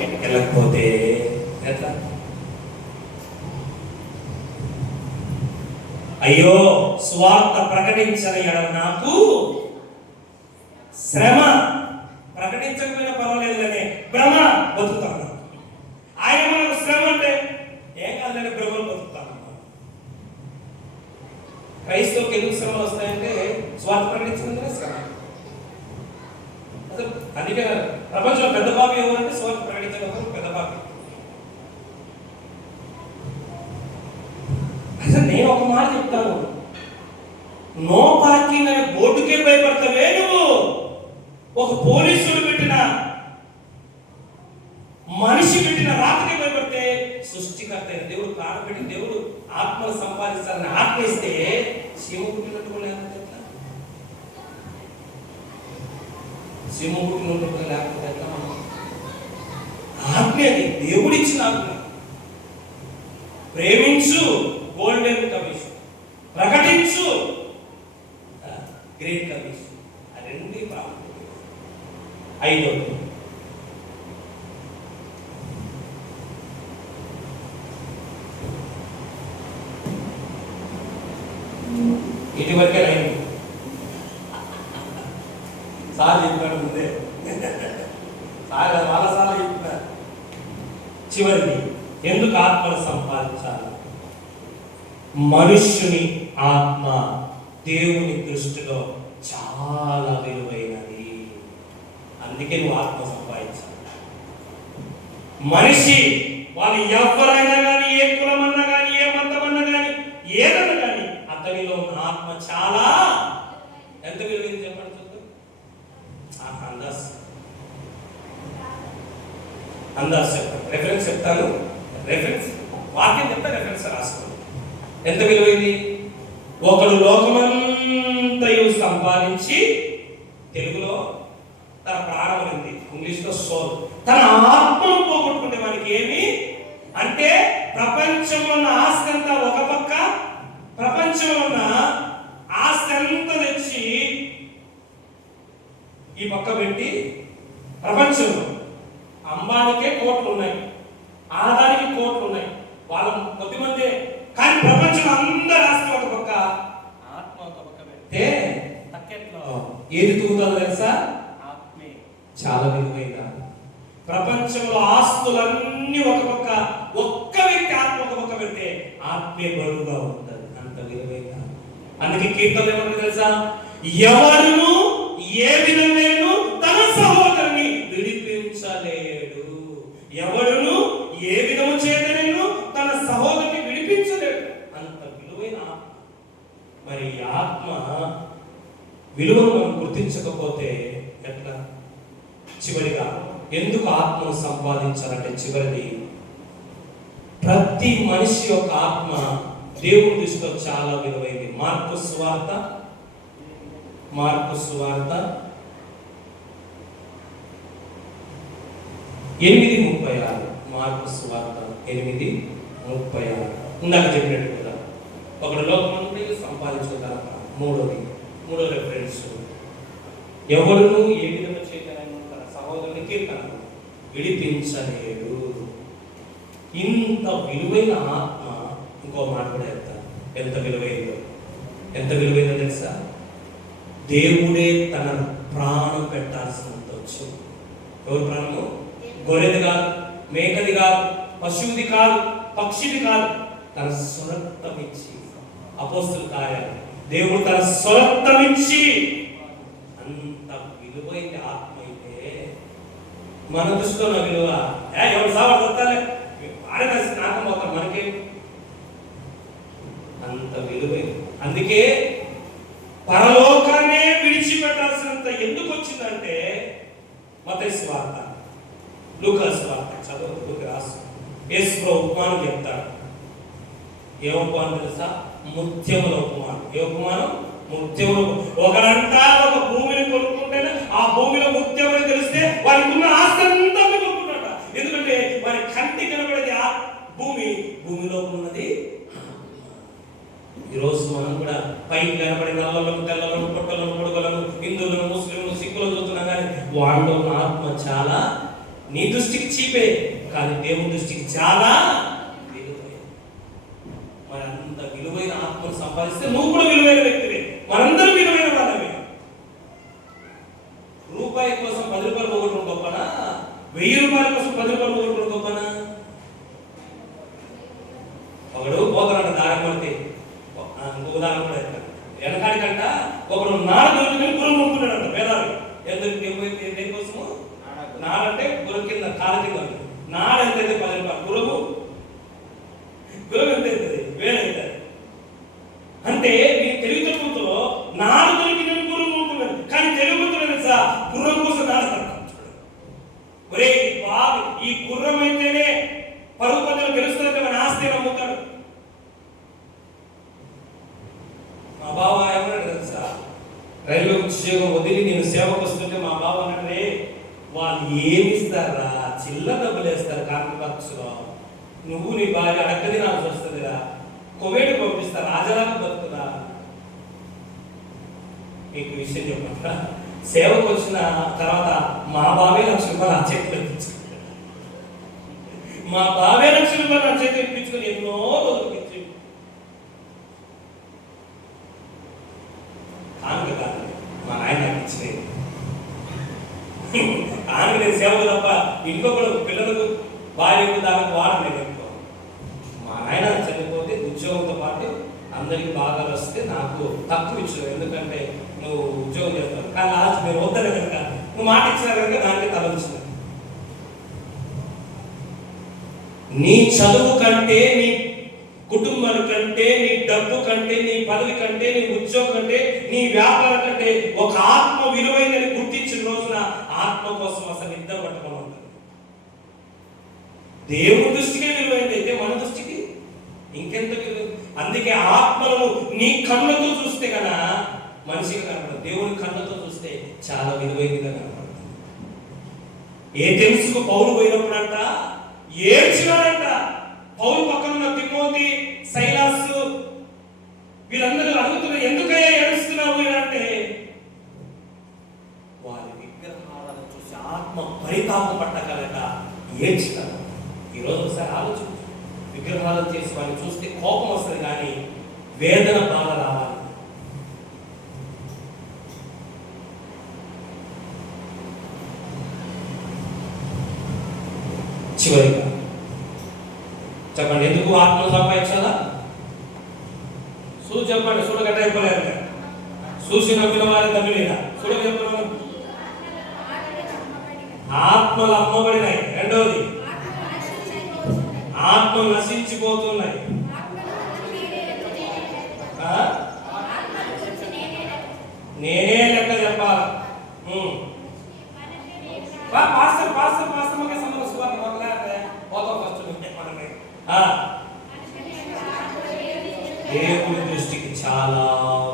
బయటికి వెళ్ళకపోతే ఎట్లా? అయ్యో స్వార్థ ప్రకటించని ఎడల నాకు శ్రమ, ప్రకటించకపోయినా పర్వాలేదు కానీ భ్రమ బతుకుతాను. ఆయన మనకు శ్రమ అంటే ఏం కాదని భ్రమలు బతుకుతాను. క్రైస్తవుకి ఎందుకు శ్రమలు వస్తాయంటే స్వార్థ ప్రకటించడం శ్రమ. అసలు అందుకే ప్రపంచంలో పెద్ద పాపి ఎవరంటే స్వార్థ ప్రకటించడం పెద్ద పాపి. అసలు నేను ఒక మాట చెప్తాను, నో పార్కింగ్ అనే బోర్డుకే భయపడతావే నువ్వు. ఒక పోలీసులు పెట్టిన మనిషి పెట్టిన రాతకే భయపడితే సృష్టికర్త దేవుడు కాడబెట్టి దేవుడు ఆత్మను సంపాదిస్తారని ఆత్మ ఇస్తే సీమ పుట్టినట్టు లేకపోతే సీమ పుట్టినట్టు లేకపోతే ఎట్లా? ఆత్మ అది దేవుడిచ్చిన ఆత్మ. ప్రేమించు గోల్డెన్ కమిషన్, ప్రకటించు గ్రేట్ కమిషన్. ఆ రెండే ప్రాముఖ్యత. ఐదోది ఇటువరకే లైన్ సార్ చెప్పాడు ముందే, సార్ వాళ్ళ సార్లు చెప్తున్నారు. చివరిది ఎందుకు ఆత్మను సంపాదించాలి? మనుష్యుని ఆత్మ దేవుని దృష్టిలో చాలా విలువైనది. అందుకే నువ్వు ఆత్మ సంపాదించాలి. మనిషి వాళ్ళు ఎవరైనా కానీ, ఏ కులమన్నా కానీ, ఏ మతమన్నా కానీ, ఏదన్నా కానీ, అతనిలో ఉన్న ఆత్మ చాలా ఎంత విలువైంది చెప్పండి. అందాస్ చెప్పండి. రెఫరెన్స్ చెప్తాను, రెఫరెన్స్ వాక్యం చెప్తా, రెఫరెన్స్ రాసుకోండి. ఎంత విలువైంది? ఒకడు లోకమంతయు సంపాదించి, తెలుగులో తన ప్రాణం ఉంది, ఇంగ్లీష్లో సోల్, తన ఆత్మను పోగొట్టుకుంటే మనకి ఏమి అంటే ప్రపంచంలో ఉన్న ఆస్తి అంతా ఒక పక్క, ప్రపంచంలో ఉన్న ఆస్తి అంతా తెచ్చి ఈ పక్క పెట్టి, ప్రపంచంలో అంబానికే కోట్లు ఉన్నాయి, ఆదానికి కోట్లు ఉన్నాయి, వాళ్ళ కొద్దిమంది, కానీ ప్రపంచం అందరి ఆస్తి ఒక పక్క, ఆత్మ ఒక పక్క పెడితే తక్కెట్లో ఏది తూగుతుందో తెలుసా? ఆత్మే చాలా విలువైన. ప్రపంచంలో ఆస్తులన్నీ ఒక పక్క, ఒక్క వ్యక్తి ఆత్మ ఒక పక్క పెడితే ఆత్మే బరువుగా ఉంటుంది, అంత విలువైన. అందుకే కీర్తనలు ఏమంటారు తెలుసా? ఎవరును ఏ విధంగా తన సహోదరుని విడిపించలేడు. ఎవరును ఏ విధము చేతనైనా తన సహోదరుని విడిపించలేడు. అంత విలువైన ఆత్మ. మరి ఈ ఆత్మ విలువను మనం గుర్తించకపోతే ఎట్లా? చివరిగా ఎందుకు ఆత్మను సంపాదించాలంటే, చివరిది ప్రతి మనిషి యొక్క ఆత్మ దేవుని దృష్టిలో చాలా విలువైంది. మార్కు సువార్త 8:36. మార్కు సువార్త 8:36. ఇందాక చెప్పినట్టు కదా, ఒకడు లోకమంతా సంపాదించుకుంటారు. మూడో రెఫరెన్స్, ఎవడును ఏ విధంగా చేయగలను తన సహోదరుని కీర్తన విడిపించలేడు. ఇంత విలువైన ఆత్మ, ఇంకో మాట కూడా చెప్తాను, ఎంత విలువైందో తెలుసా? దేవుడే తన ప్రాణం పెట్టాల్సినంత వచ్చు. ఎవరు ప్రాణము? గొర్రెది కాదు, మేకది కాదు, పశువుది కాదు, పక్షిది కాదు, తన స్వరక్తమిచ్చి. అపోస్తుల కార్యాలు దేవుడు తన స్వరక్తమిచ్చి, అంత విలువైన ఆత్మ అయితే మన దృష్టిలో నా విలువ ఎవరు సావర్తాలే ఆడే నాకం పోతాం, మనకి అంత విలువైన. అందుకే పరలోకాన్నే విడిచిపెట్టాల్సినంత ఎందుకు వచ్చిందంటే, మత్తయి సువార్త, లూకా సువార్త చదువు రాసు. యేసు ప్రభు ఉపమానం చెప్తాడు. ఏ ఉపమానం తెలుసా? ముత్యముల ఉపమానం. ఏ ఉపమానం? ముత్యములు. ఒకడంతా ఒక భూమిని కొనుక్కుంటేనే ఆ భూమిలో ముత్యములు తెలిస్తే వారికి ఉన్న ఆస్తి అంతా కొనుక్కుంటాడ. ఎందుకంటే వారి కంటి కనబడేది ఆ భూమిలో ఉన్నది. ఈరోజు మనం కూడా పైకి కనబడే నల్లలను, తెల్లలను, పొట్టలను, పొడుగులను, హిందువులను, ముస్లింలను, సిక్కులను చూస్తున్నాం, కానీ వాళ్ళలో ఉన్న ఆత్మ చాలా నీ దృష్టికి చీపే, కానీ దేవుని దృష్టికి చాలా విలువైన. మరి అంత విలువైన ఆత్మను సంపాదిస్తే నువ్వు కూడా విలువైన వ్యక్తివే, మనందరూ విలువైన వాళ్ళమే. రూపాయి కోసం 10 రూపాయలు పోగొట్టడం గొప్పనా? 1000 రూపాయల కోసం 10 రూపాయలు పోగొట్టడం గొప్పనా? ఒకడు పోతాడంట దారి పడితే, ఇంకొక దారి కూడా వెనకాడికంట ఒకడు నాడ దొరికిందని గురం కొనుక్కున్నాడంట పేదాలు. దేనికోసము? నాడంటే గురం కింద కాల కింద. నాడ ఎంత అయితే 10 రూపాయలు, గురం ఎంత అవుతుంది? 1000 అవుతుంది. అంటే నీ తెలివితత్వంతో నాడు దొరికిందని గురం కొనుక్కున్నాడు, కానీ తెలివితత్వం తెలుసా గుర్రం కోసం నాడ. ఒరే బాబు, ఈ గుర్రం అయితేనే పరుగు పందులు గెలుస్తుందంటే మన ఆస్తి నమ్ముతాడు. మా బావ ఏమన్నాడు తెలుసా? రైల్వే ఉద్యోగం వదిలి నేను సేవకు వస్తుంటే మా బావ అన్నాడే, వాళ్ళు ఏమిస్తారా? చిల్లర డబ్బులు వేస్తారు కార్మిక ఖర్చులో. నువ్వు నీ భార్య అడగది నాకు వస్తుందిరా, కోవేడు పంపిస్తా, రాజలాగా బతుకుదా. మీకు విషయం చెప్పండి, సేవకు వచ్చిన తర్వాత మా బావే 1,00,000 రూపాయలు ఆ చేతిలో ఇప్పించుకుంటాడు. మా బావే 1,00,000 రూపాయలు నా చేతిలో ఇప్పించుకొని ఎన్నో రోజులు ఇచ్చి ఆమె కాదు మా నాయన నాకు ఇచ్చినది. ఆమె నేను సేవకు తప్ప ఇంట్లో కూడా పిల్లలకు భార్యకు దానికి వాడలేదు. మా నాయన చనిపోతే ఉద్యోగంతో పాటు అందరికి బాగా వస్తే నాకు తక్కువ ఇచ్చావు, ఎందుకంటే నువ్వు ఉద్యోగం చేస్తావు. కానీ లాస్ట్ మీరు వద్దలే కనుక, నువ్వు మాట ఇచ్చినా కనుక దానికి తలొచ్చిన. నీ చదువు కంటే, నీ కుటుంబం కంటే, నీ డబ్బు కంటే, నీ పదవి కంటే, నీ ఉద్యోగం కంటే, నీ వ్యాపారం కంటే ఒక ఆత్మ విలువైందని గుర్తించిన రోజున ఆత్మ కోసం అసలు నిద్ర పట్టడం ఉంటుంది. దేవుని దృష్టికే విలువైంది అయితే మన దృష్టికి ఇంకెంత విలువ. అందుకే ఆత్మలను నీ కళ్ళతో చూస్తే కదా మనిషిగా కనపడదు, దేవుని కళ్ళతో చూస్తే చాలా విలువైనదిగా కనపడుతుంది. ఏథెన్సుకు పౌలు పోయినప్పుడంట ఏడ్చినాడంట. పౌలు పక్కన ఉన్న తిమోతి, సైలాసు వీళ్ళందరూ అడుగుతున్నారు, ఎందుకయ్యా ఏడుస్తున్నావు అంటే వారి విగ్రహాలను చూసి ఆత్మ పరితాపం పట్టగలట ఏడ్చినారు. ఈరోజు ఒకసారి ఆలోచించు, విగ్రహాలను చేసి వారిని చూస్తే కోపం వస్తుంది, కానీ వేదన బాధ రావాలి. చివరిగా చెప్పండి, ఎందుకు ఆత్మను సంపాదించాలా? చెప్పండి, చూడ గట్ట అయిపోలేదు. చూసి నమ్మిన వారి తమ్మిన చూడ చెప్పడం ఆత్మలు అమ్మబడినాయి. రెండవది ఆత్మలు నశించిపోతున్నాయి. నేనే లెక్క చెప్పాలి. పాస్టర్ పాస్టర్ పాస్టర్ మగే సమర సువార్త మొదలైతే పోతాం ఫస్ట్ దేవుని దృష్టికి చాలా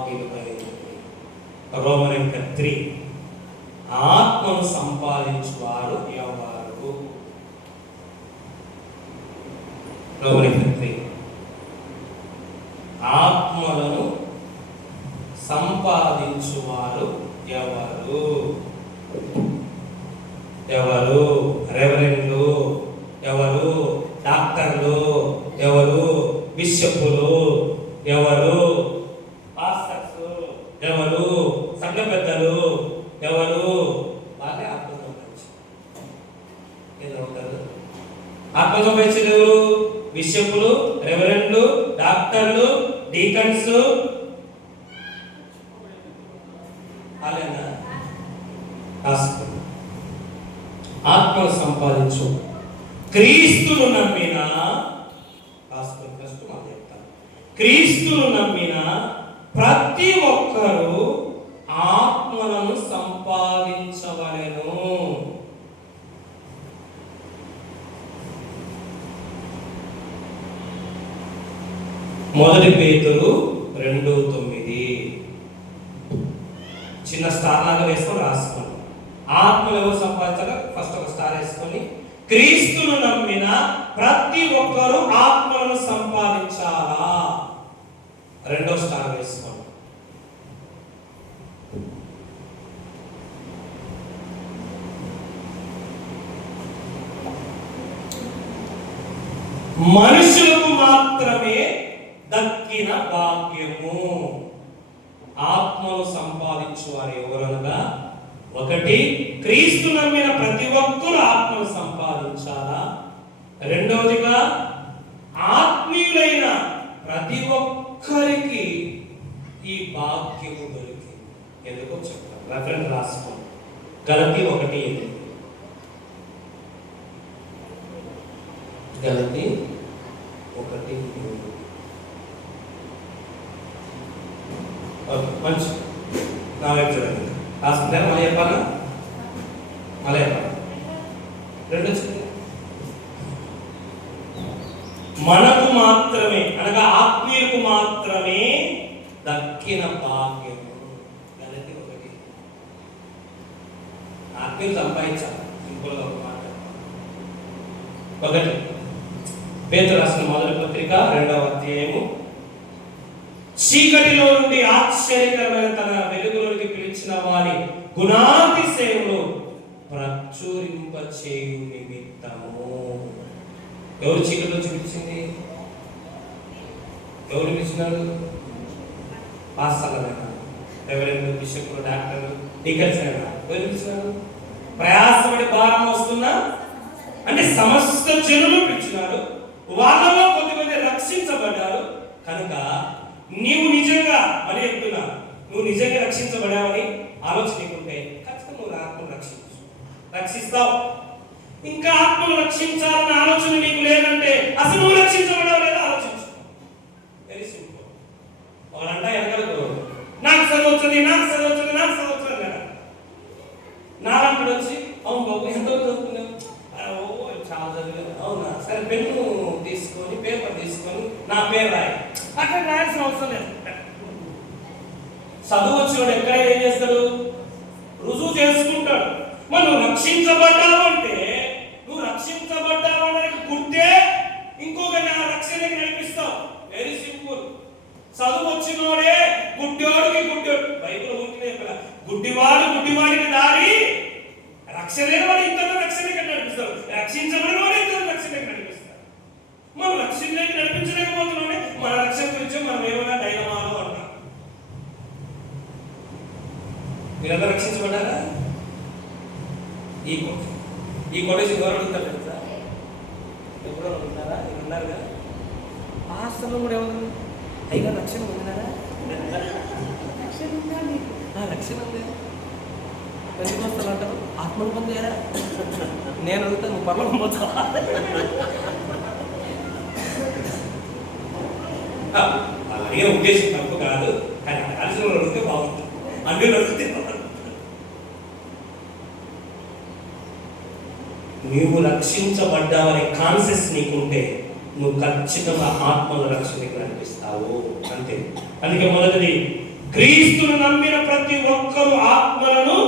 విలువైనది. రోమన్ 3 ఆత్మను సంపాదించువాడు ఎవరు? రోమన్ 3 ఆత్మలను సంపాదించువారు ఎవరు? ఎవరు? రెవరెండ్లు ఎవరు? డాక్టర్లు ఎవరు? బిషప్పులు ఎవరు? పాస్టర్స్ ఎవరు? సంఘ పెద్దలు ఎవరు? వాళ్ళే ఆత్మ సంపాదించారు. ఆత్మ సంపాదించేది ఎవరు? బిషప్పులు, రెవరెండ్లు, డాక్టర్లు, డీకన్స్. అలానా? ఆత్మను సంపాదించు క్రీస్తును నమ్మిన క్రీస్తును నమ్మిన ప్రతి ఒక్కరూ ఆత్మలను సంపాదించవలెను. మొదటి పేతురు 2:9 చిన్న స్టార్ లాగా వేసుకొని రాసుకోండి. ఆత్మలు ఎవరు సంపాదించాలో ఫస్ట్ ఒక స్టార్ వేసుకొని, క్రీస్తును నమ్మిన ప్రతి ఒక్కరూ ఆత్మలను సంపాదించాలా, రెండో స్టార్ వేసుకోండి. మనుషులకు మాత్రమే దక్కిన భాగ్యము. ఆత్మను సంపాదించువారు ఎవరనగా, ఒకటి, క్రీస్తు నమ్మిన ప్రతి ఒక్కరూ ఆత్మను సంపాదించాలా. రెండవదిగా, ఆత్మీయులైన ప్రతి ఒక్కరికి ఈ భాగ్యము దొరికింది. ఎందుకో చెప్తాను, రెఫరెన్స్ రాసుకోండి. గలతీ 1:8. గలతీ 1:8. మంచి నా వైపు చూడండి. రాసుకుంటారా? మళ్ళీ చెప్పాలా? మళ్ళీ చెప్పాలి. రెండు వచ్చింది. మనకు మాత్రమే అనగా ఆత్మీయులకు మాత్రమే దక్కిన భాగ్యము. గలతీ 1. ఆత్మీయులు సంపాదించాలి. సింపుల్గా ఒక మాట. 1 పేతురు రాసిన మొదటి పత్రిక 2వ అధ్యాయము. చీకటిలో నుండి ఆశ్చర్యకరమైన తన వెలుగులోకి పిలిచిన వారి గుణాతిశయములు ప్రచురింపచేయు నిమిత్తము. ఎవరు చీకటిలో చూపించింది? ఎవరు పిలిచినారు? పాస్టర్లైనా, రెవరెండ్, బిషప్లు, డాక్టర్లు, డీకన్స్ అయినా ఎవరు పిలిచినారు? ప్రయాసపడి భారం వస్తున్నా అంటే సమస్త జనులు పిలిచినారు. వాళ్ళలో కొంతమంది రక్షించబడ్డారు. కనుక నీవు నిజంగా మళ్ళీ చెప్తున్నా, నువ్వు నిజంగా రక్షించబడావని ఆలోచన నీకుంటే ఖచ్చితంగా నువ్వు ఆత్మను రక్షిస్తావు. ఇంకా ఆత్మను రక్షించాలన్న ఆలోచన నీకు లేదంటే అసలు నువ్వు రక్షించబడావు లేదా ఆలోచించు. Very simple. ఒకడంట ఎనకలకు నాకు చదవచ్చుంది కదా, నాలంటాడు వచ్చి, అవును బాబు ఎంత చదువుతున్నావు? చాలా చదివాను. అవునా, సరే పెన్ను తీసుకొని పేపర్ తీసుకొని నా పేరు రాయి. అక్కడ రాయాల్సిన అవసరం లేదు. చదువు వచ్చినోడు ఎక్కడ ఏం చేస్తాడు? రుజువు చేసుకుంటాడు. మరి నువ్వు రక్షించబడ్డావు అంటే గుర్తే ఇంకొక రక్షణకి నడిపిస్తావు. Very simple. చదువు వచ్చినోడే గుడ్డివాడికి బైబిల్ ఉంటుంది ఇక్కడ. గుడ్డివాడికి దారి, రక్షణ వాడు ఇతరులు రక్షణకి నడిపిస్తాడు. రక్షించబడిన వాడు ఇతరులు రక్షణకి నడిపిస్తాడు. మనం రక్షణకి నడిపించలేకపోతున్నాడే. మన రక్షణ గురించి మనం ఏమైనా డైనమాలో అంటాం. మీరంతా రక్షించబడ్డారా? ఈ కొటేషన్ ఎవరు అడుగుతారు తెలుసా? ఎప్పుడో అడుగుతారా? మీరు ఉన్నారుగా. ఆస్తులు కూడా ఎవరు అయినా రక్షణ ఉన్నారా? రక్షణ ఉంది. ఎందుకు వస్తాను అంటారు? ఆత్మను పొందారా? నేను అడుగుతాను, నువ్వు పర్లోకం పోతావా? అలాగే ఉద్దేశం తప్పు కాదు, కానీ అడాల్సిన అడిగితే బాగుంటుంది. అన్నీ అడిగితే నువ్వు రక్షించబడ్డావనే కాన్సెప్ట్ నీకుంటే నువ్వు ఖచ్చితంగా ఆత్మల రక్షణకి నడిపిస్తావు. అంతే. అందుకే మొదటిది, క్రీస్తును నమ్మిన ప్రతి ఒక్కరూ ఆత్మలను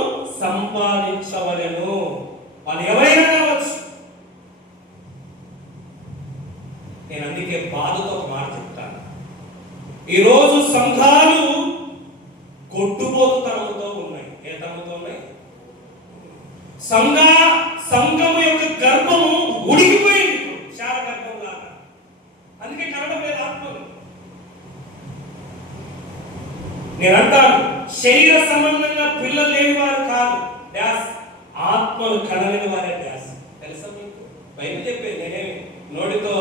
సంపాదించవలెను. వాళ్ళు ఎవరైనా కావచ్చు. నేను అందుకే బాధతో ఒక మాట చెప్తాను. ఈరోజు సంఘాలు కొట్టుపోతుతనంతో ఉన్నాయి. ఏ తనంతో ఉన్నాయి? సంఘము యొక్క గర్భము ఉడికిపోయింది. శాల గర్భం లాగా. అందుకే కనడం లేదు ఆత్మలు. నేను అంటాను, శరీర సంబంధంగా పిల్లలు లేని వారు కాదు డ్యాస్, ఆత్మలు కనలేని వారే డ్యాస్. తెలుసా మీకు? బైబిల్ చెప్పేది. నేనేమి నోటితో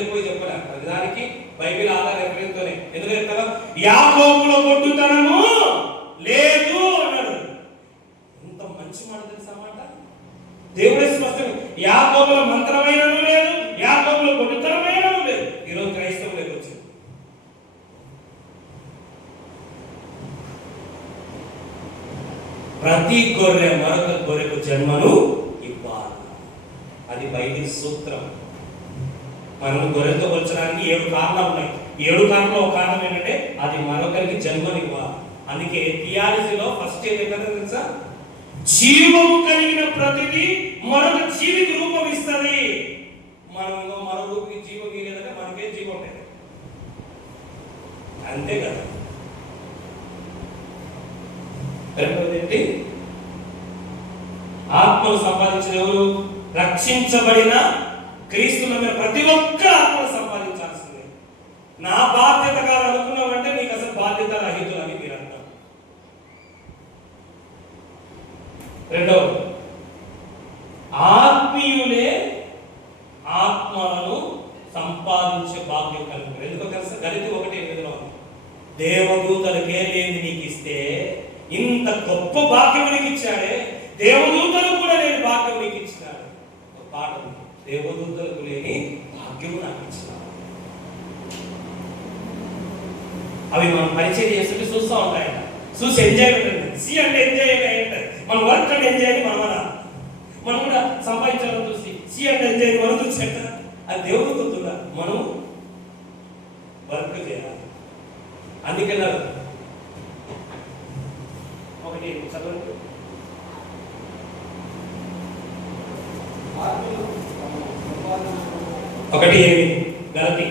ఎక్కువ చెప్పాను. ప్రతిదానికి బైబిల్ ఆధార రెఫరెన్స్తోనే. ఎందుకు చెప్తారా? యాకోబులో కొట్టుతనము లేదు అన్నాడు. ఎంత మంచి మాట తెలుసా మాట. దేవుడే స్పష్టం. యాకోబులో మంత్రమైనను లేదు, యాకోబులో కొట్టుతనమైనను లేదు. ఈరోజు క్రైస్తవులకు వచ్చింది. ప్రతి గొర్రె మరొక గొర్రెకు జన్మను ఇవ్వాలి. అది బైబిల్ సూత్రం. మనం గొర్రెతో పోల్చడానికి 7 కారణాలు ఉన్నాయి. 7 కారణంలో ఒక కారణం ఏంటంటే అది మరొకరికి జన్మనివ్వాలి. అందుకే థియాలజీలో ఫస్ట్ ఏం చెప్పారో తెలుసా? జీవము కలిగిన ప్రతిదీ మరొక జీవికి రూపం ఇస్తుంది. మనం మరో రూపుకి జీవం ఇవ్వలేదంటే మనకే జీవం లేదు. అంతే కదా. ఏంటి? ఆత్మను సంపాదించిన ఎవరు? రక్షించబడిన క్రీస్తు నమ్మిన ప్రతి ఒక్క ఆత్మను సంపాదించాల్సిందే. నా బాధ్యత కాదు అనుకున్నామంటే నీకు అసలు బాధ్యత రహితులు అని మీరు అర్థం. రెండవది, ఆత్మీయులే ఆత్మలను సంపాదించే భాగ్యం కలుగుతారు. ఎందుకో తెలుసా? గలితీ 1:8 దేవదూతలకే లేని నీకు ఇస్తే ఇంత గొప్ప భాగ్యం నీకు ఇచ్చాడే, దేవదూతలు కూడా లేని భాగ్యం నీకు ఇచ్చినాడు. ఒక పాట, దేవదూతలకు లేని భాగ్యం నాకు ఇచ్చినాడు. అవి మనం పరిచయం చేస్తుంటే చూస్తూ ఉంటాయంట, చూసి ఎంజాయ్ ఉంటుంది. సి అంటే ఎంజాయ్ ఏంటంటే మన వర్క్ అంటే ఎంజాయ్ అని మనం కూడా సంపాదించాలని చూసి సి అంటే ఎంజాయ్ మనం చూసేట అది దేవుడు గుర్తున్నా మనం వర్క్ చేయాలి. అందుకన్నారు ఒకటి చదవండి. ఒకటి ఏమి గలతి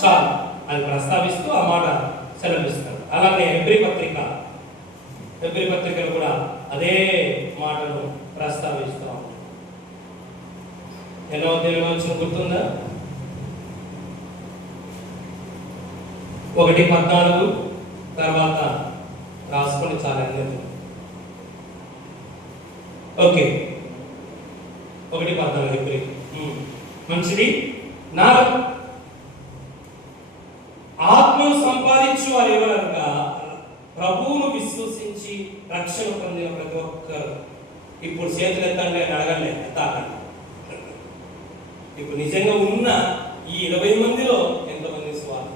చాలు అది ప్రస్తావిస్తూ ఆ మాట సెలవిస్తారు. అలాగే హెబ్రీ పత్రికలు కూడా అదే మాటను ప్రస్తావిస్తాం. ఎలా వచ్చిన గుర్తుందా? 1:14 తర్వాత రాసుకొని చాలా అన్నది. Okay, 1:14 Hebrew. మంచిది. నా ఆత్మను సంపాదించు వారు ఎవరనగా ప్రభువును విశ్వసించి రక్షణ పొందిన ప్రతి ఒక్కరు. ఇప్పుడు చేతులు ఎత్తండి అని అడగలే, ఎత్తాకండి. ఇప్పుడు నిజంగా ఉన్న ఈ 20 మందిలో ఎంతమంది స్వార్థ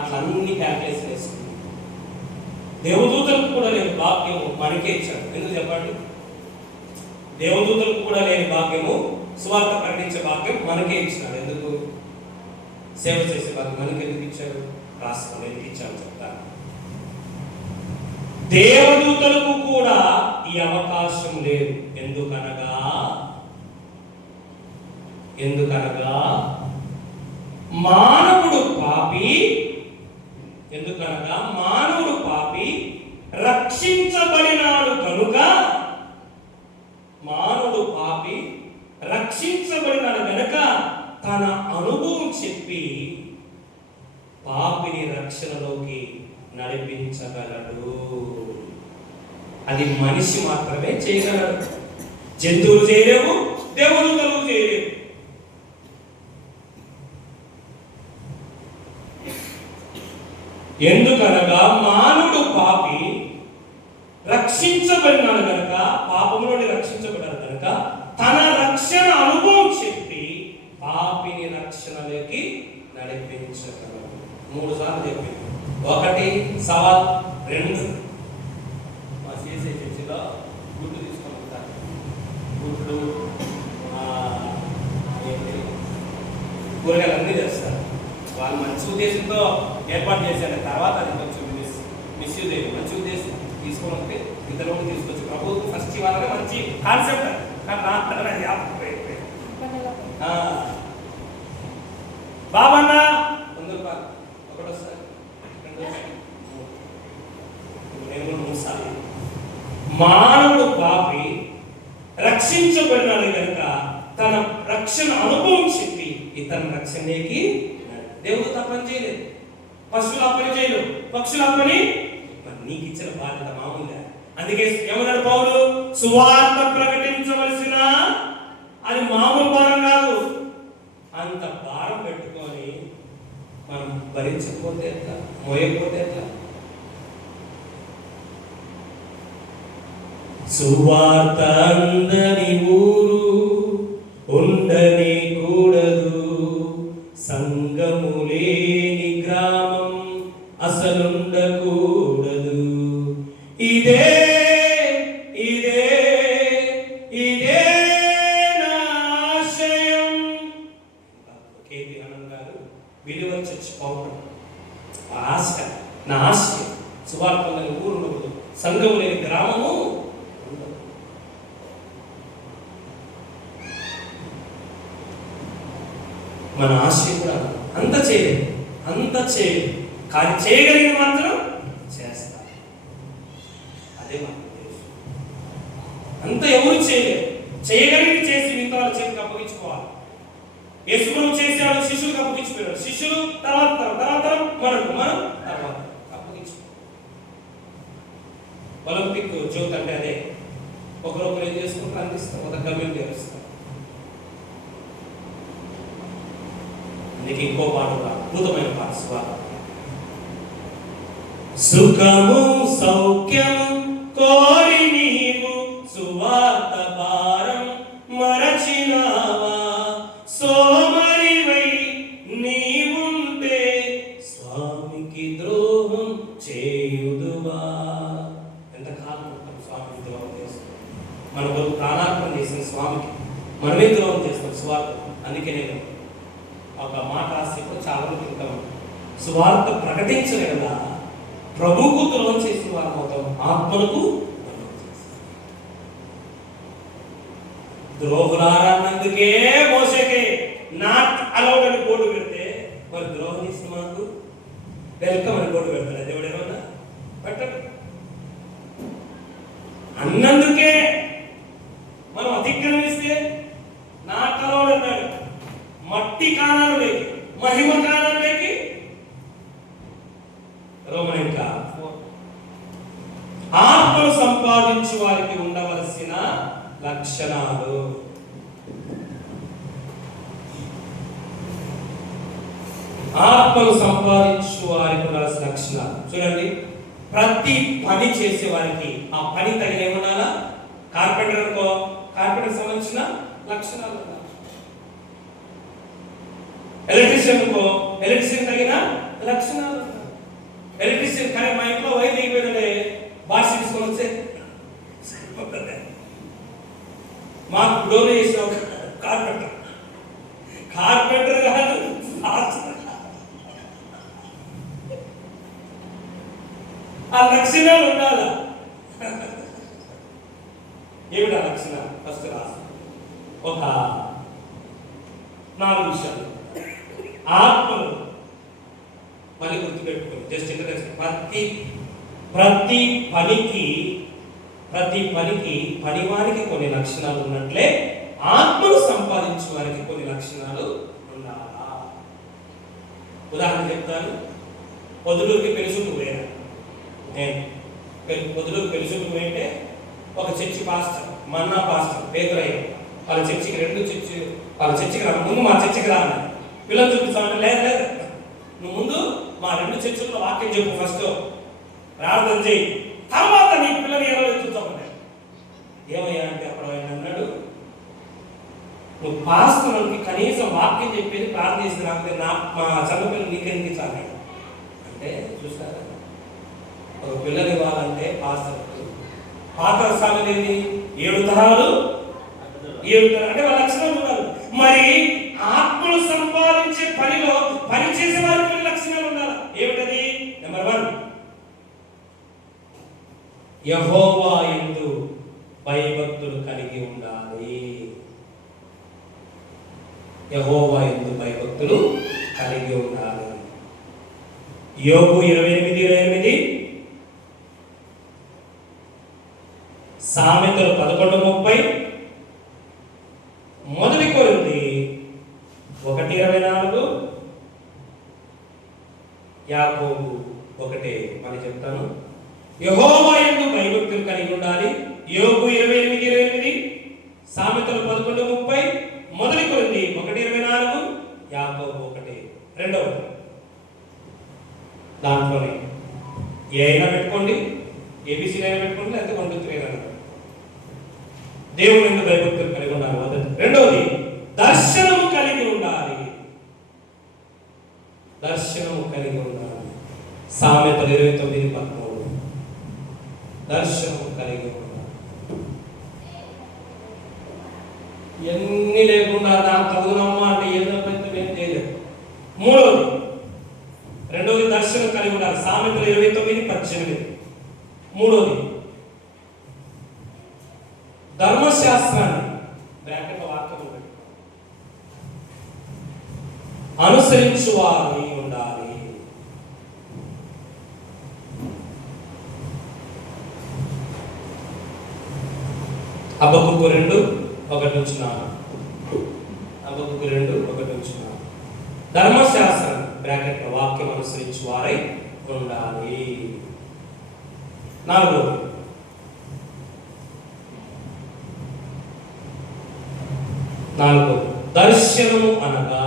అట్లా అన్ని క్యాల్కులేషన్ వేసుకుంది. దేవదూతలకు కూడా లేని భాగ్యము మనకే ఇచ్చాడు. ఎందుకు చెప్పండి? దేవదూతలకు కూడా లేని భాగ్యము, సువార్త ప్రకటించే భాగ్యం మనకే ఇచ్చినాడు. ఎందుకు? సేవ చేసే భాగ్యం మనకి ఎందుకు ఇచ్చాడు? రాష్ట్రం ఎందుకు ఇచ్చాడు చెప్తాను. దేవదూతలకు కూడా ఈ అవకాశం లేదు. ఎందుకనగా మానవుడు పాపి రక్షించబడినాడు కనుక, తన అనుభవం చెప్పి పాపిని రక్షణలోకి నడిపించగలడు. అది మనిషి మాత్రమే చేయగలడు. జంతువులు చేయలేవు, దేవదూతలు చేయలేవు. ఎందుకనగా మానవుడు పాపి రక్షించబడినాడు కనుక, పాపము నుండి రక్షించబడ్డాడు కనుక తన రక్షణ అనుభవం చెప్పి పాపిని రక్షణలోకి నడిపించగలడు. 3 సార్లు చెప్పింది. 1 సవాల్, 2 మా సిఎస్ఐ చర్చిలో గుడ్లు తీసుకొని వస్తారు. గుడ్లు కూరగాయలు అన్నీ చేస్తారు. వాళ్ళు మంచి ఉద్దేశంతో ఏర్పాటు చేశారు. తర్వాత అది కొంచెం మిస్యూజ్ అయ్యింది. మంచి ఉద్దేశం తీసుకొని వస్తే ఇతరులు తీసుకొచ్చి ప్రభుత్వం ఫస్ట్ ఇవ్వాలని మంచి కాన్సెప్ట్. బాబన్న 100 రూపాయలు ఒకటి వస్తుంది, 2 సార్లు. మానవుడు పాపి రక్షించబడినాడు కనుక తన రక్షణ అనుభవం చెప్పి ఇతర రక్షణకి దేవుడు తప్పని చేయలేదు, పశువులు అప్పని చేయలేదు, పక్షులు అప్పని. నీకు ఇచ్చిన బాధ్యత మామూలుగా. అందుకే ఏమన్నాడు పౌలు? సువార్త ప్రకటించవలసిన అది మామూలు భారం కాదు. అంత భారం పెట్టుకొని మనం భరించకపోతే ఎట్లా, మోయకపోతే ఎట్లా? సువార్త అందని ఊరు ఉండని కూడదు, సంగము లేని గ్రామం అసలుండకూడదు. ఇదే నా ఆశయం. కేపీ ఆనంద్ గారు విలువ చర్చ్ పౌరుడు. ఆశ, నా ఆశయం సువార్త లేని ఊరు ఉండకూడదు, సంఘము లేని గ్రామము ఉండదు. మన ఆశయం కూడా అంత చేయలేదు, కానీ చేయగలిగిన మాత్రం చేస్తా. అదే మన ఉద్దేశం. అంత ఎవరు చేయలేదు, చేయగలిగి చేసి మిగతా వాళ్ళ చేతికి అప్పగించుకోవాలి. యేసు ప్రభు చేశాడు, శిష్యులకు అప్పగించిపోయాడు. శిష్యులు తర్వాత మనం తర్వాత అప్పగించుకోవాలి. ఒలింపిక్ జ్యోతి అంటే అదే. ఒకరొకరు ఏం చేసుకుంటారు, అందిస్తాం, ఒక కమ్యూనిటీ వస్తాం. అందుకే ఇంకో పాట, అద్భుతమైన పాట, సుఖము సౌఖ్యం కోరి నీవు సువార్త భారం మరచినావా, సోమరివై నీవుంటే స్వామికి ద్రోహం చేయుదువా. ఎంతకాలం స్వామికి ద్రోహం చేస్తాం? మన కొరకు ప్రాణార్పణ చేసిన స్వామికి మనమే ద్రోహం చేస్తాం సువార్త. అందుకే నేను ఒక మాట రాసేప్పుడు చాలా మంది తింటాం, సువార్త ప్రకటించలేదా ప్రభువుకు ద్రోహం చేసిన వారు అవుతాం, ఆత్మలకు ద్రోహులారన్నందుకే మోసేకే నాట్ అలౌడ్ అని బోర్డు పెడితే మరి ద్రోహం చేసిన మాకు వెల్కమ్ అని బోర్డు పెడతాడు. దేవుడు ఏమన్నా పెట్టడు. అన్నందుకే మనం అతిక్రమిస్తే నాట్ అలౌడ్ అన్నాడు. మట్టి కాణాలలోకి, మహిమ కాణాలలోకి రోమన్ ఇంకా ఆత్మను సంపాదించు వారికి ఉండవలసిన లక్షణాలు. ఆత్మను సంపాదించు వారికి ఉండాల్సిన లక్షణాలు చూడండి. ప్రతి పని చేసే వారికి ఆ పని తగిన ఏమన్నా, కార్పెంటర్ అనుకో, కార్పెంటర్ సంబంధించిన లక్షణాలు. ఎలక్ట్రీషియన్ అనుకో, ఎలక్ట్రీషియన్ తగిన లక్షణాలు. ఎలక్ట్రీషియన్ కానీ మా ఇంట్లో వైద్య అయిపోయిందంటే బాక్స్ తీసుకొని వస్తే మాకు డోర్ చేసిన కార్పెంటర్ కాదు, ఆ లక్షణాలు ఉండాలా. ఏమిటా లక్షణాలు? ఫస్ట్ రాసు ఒక 4 విషయాలు. ఆత్మను మళ్ళీ గుర్తుపెట్టుకోండి, జస్ట్ ఇంట్రడక్షన్. ప్రతి పనికి పనివారికి కొన్ని లక్షణాలు ఉన్నట్లే ఆత్మను సంపాదించే వారికి కొన్ని లక్షణాలు ఉండాలా. ఉదాహరణ చెప్తాను. పొద్దులూరికి పెళ్లిచుట్టు పోయాను నేను. పొద్దులూరు పెళ్లిచుట్టు పోయింటే ఒక చర్చి పాస్టర్, మన్నా పాస్టర్ పేదరయ్య, వాళ్ళ చర్చికి రా, ముందు మా చర్చికి రా అన్నారు. పిల్లలు చూపిస్తామంటే లేదు, నువ్వు ముందు మా 2 చర్చిల్లో వాక్యం చెప్పు, ఫస్ట్ ప్రార్థన చేయి, తర్వాత నీ పిల్లలు ఏదో చూస్తామన్నాడు. ఏమయ్యా అంటే అప్పుడు ఆయన అన్నాడు, నువ్వు పాస్టర్కి కనీసం వాక్యం చెప్పేది ప్రార్థన చేసి రాకపోతే మా చదువుపిల్లలు నీకెందుకు ఇచ్చాను అంటే, చూస్తారా, ఒక పిల్లలు ఇవ్వాలంటే పాత సామెత ఏంటి? 7 తరాలు అంటే వాళ్ళ లక్షణాలు ఉండాలి. మరి ఆత్మను సంపాదించే పనిలో పనిచేసే వారికి లక్షణాలు ఉండాలి. ఏమిటది? నెంబర్ 1, యెహోవా యందు భయభక్తులు కలిగి ఉండాలి. యెహోవా యందు భయభక్తులు కలిగి ఉండాలి. యోబు 28:28, సామెతలు 11:30, మొదటి కొరింథీ 1:24, యాకోబు 1 అని చెప్తాను. యెహోవా యందు భయభక్తులు కలిగి ఉండాలి. యోబు 28:28, సామెతలు 11:30, మొదటి కొరింథీ 1:24, యాకోబు 1. రెండవది దాంట్లోనే ఏ అయినా పెట్టుకోండి, ఏబిసి అయినా పెట్టుకోండి, లేకపోతే 1, 2, 3 అయినా. దేవుని యందు భయభక్తులు కలిగి ఉండాలి మొదటి. రెండవది దర్శనము కలిగి ఉండాలి. దర్శనము కలిగి ఉండాలి. సామెతలు 29:13, దర్శనము కలిగి ఉండాలి. ఎన్ని లేకుండా నాకు చదువునమ్మా అంటే ఏదో ఏం చేయలేదు. రెండవది దర్శనం కలిగి ఉండాలి. సామెతలు 29:18. మూడవది ధర్మశాస్త్రాన్ని బ్రాకెట్ వాక్యం అనుసరించువారై ఉండాలి. హబక్కూకు 2:1-4. హబక్కూకు 2:1-4. ధర్మశాస్త్రం బ్రాకెట్ వాక్యం అనుసరించువారై ఉండాలి. 4. దర్శనము అనగా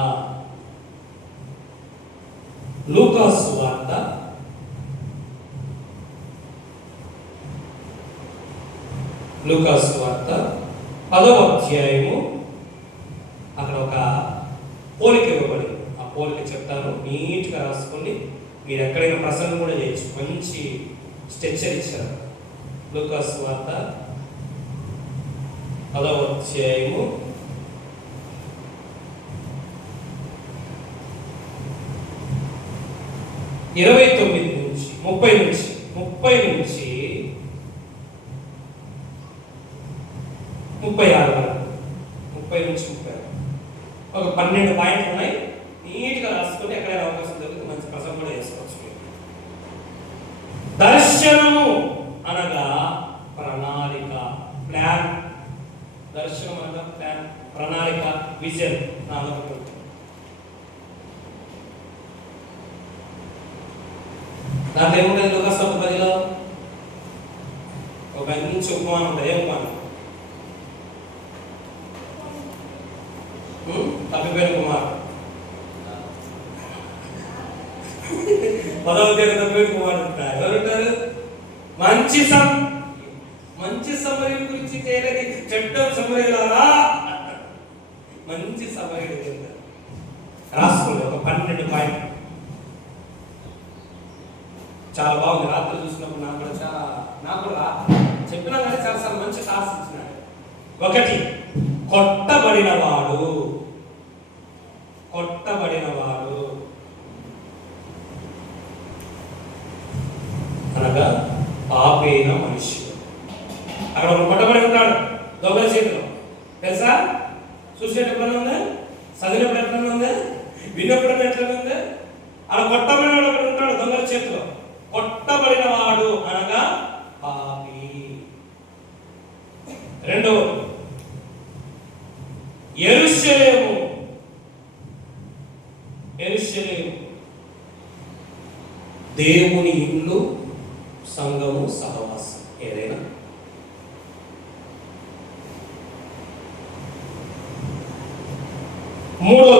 లూకాసు వార్త 10వ అధ్యాయము. అక్కడ ఒక పోలిక ఇవ్వబడింది. ఆ పోలిక చెప్తాను, నీట్గా రాసుకోండి. మీరు ఎక్కడైనా ప్రసంగం కూడా చేయొచ్చు. మంచి స్ట్రక్చర్ ఇచ్చారు. లూకాసు వార్త 10వ అధ్యాయము 29 నుంచి 30 నుంచి 36 వరకు, 30 నుంచి 36 ఒక 12 పాయింట్లు ఉన్నాయి. నీట్గా రాసుకుంటే ఎక్కడైనా అవకాశం దొరికితే మంచి ప్రసంగం కూడా చేసుకోవచ్చు. దర్శనము అనగా ప్రణాళిక, ప్లాన్. దర్శనం అనగా ప్లాన్, ప్రణాళిక, విజన్. దాంట్లో ఏముంటుంది? లూకాసు 10లో ఒక మంచి ఉపమానం ఉంటుంది. ఏ ఉపమానం? తప్పిపోయిన కుమారుడు. 10వ తేదీ తప్పిపోయిన కుమారుడు ఉంటారు. ఎవరుంటారు? మంచి సమరయుడి గురించి చేయలేదు, చెడ్డ సమరయులారా. మంచి సమరయుడు రాసుకోండి. ఒక 12 పాయింట్. చాలా బాగుంది. రాత్రి చూసినప్పుడు నాకు కూడా చెప్పినా కానీ చాలాసార్లు మంచి టాస్క్ ఇచ్చినాడు. 1, కొట్టబడినవాడు అనగా పాపైన మనుష్యుడు. అక్కడ ఒక కొట్టబడి ఉంటాడు దొంగల చేతిలో. తెలుసా? చూసేటప్పుడు ఉందా? చదివినప్పుడు ఎట్లా ఉందా? విన్నప్పుడు ఎట్లా ఉందా? అలా కొట్టబడినవాడు ఒకడు ఉంటాడు దొంగల చేతిలో. కొట్టబడిన వాడు అనగా పాపి. 2, యెరూషలేము దేవుని ఇల్లు, సంఘము, సహవాసం. ఏదైనా 3,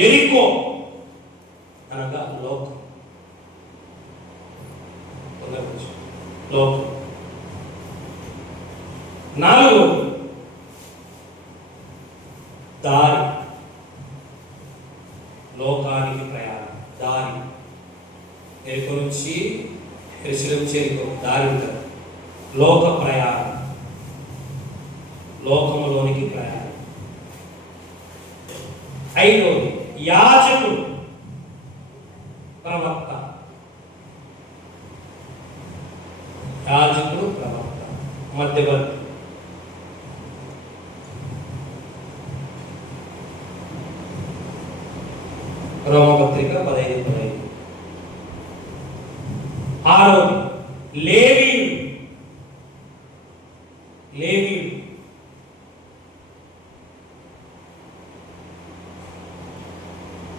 యెరికో అనగా లోకం. 4, దారి, లోకానికి ప్రయాణం. దారి ఎరుకు నుంచి యెరూషలేము చేరుకో దారి ఉంటుంది. లోక ప్రయాణం, లోకములోనికి ప్రయాణం. 5, యాజకుడు, ప్రవక్త. మధ్యవర్తి. రోమపత్రిక 15:15. 6, లేవీయుడు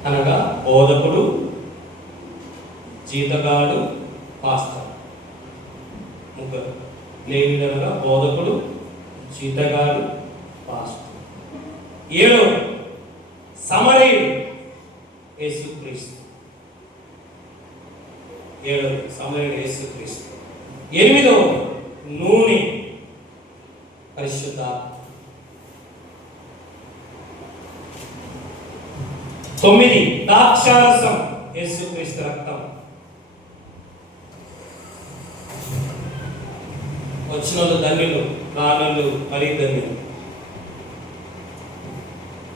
అనగా బోధకుడు, జీతగాడు, పాస్టర్. 3 లేవీయుడు అనగా బోధకుడు, జీతగాడు, పాస్టర్. 7 సమరయుడు, యేసుక్రీస్తు. 7 సమరయుడు యేసుక్రీస్తు. 8 నూనె, పరిశుద్ధాత్మ. 9 ద్రాక్షారసం, యేసుక్రీస్తు రక్తం. వచ్చిన వాళ్ళు ధన్యులు, రానులు మరీ ధన్యులు.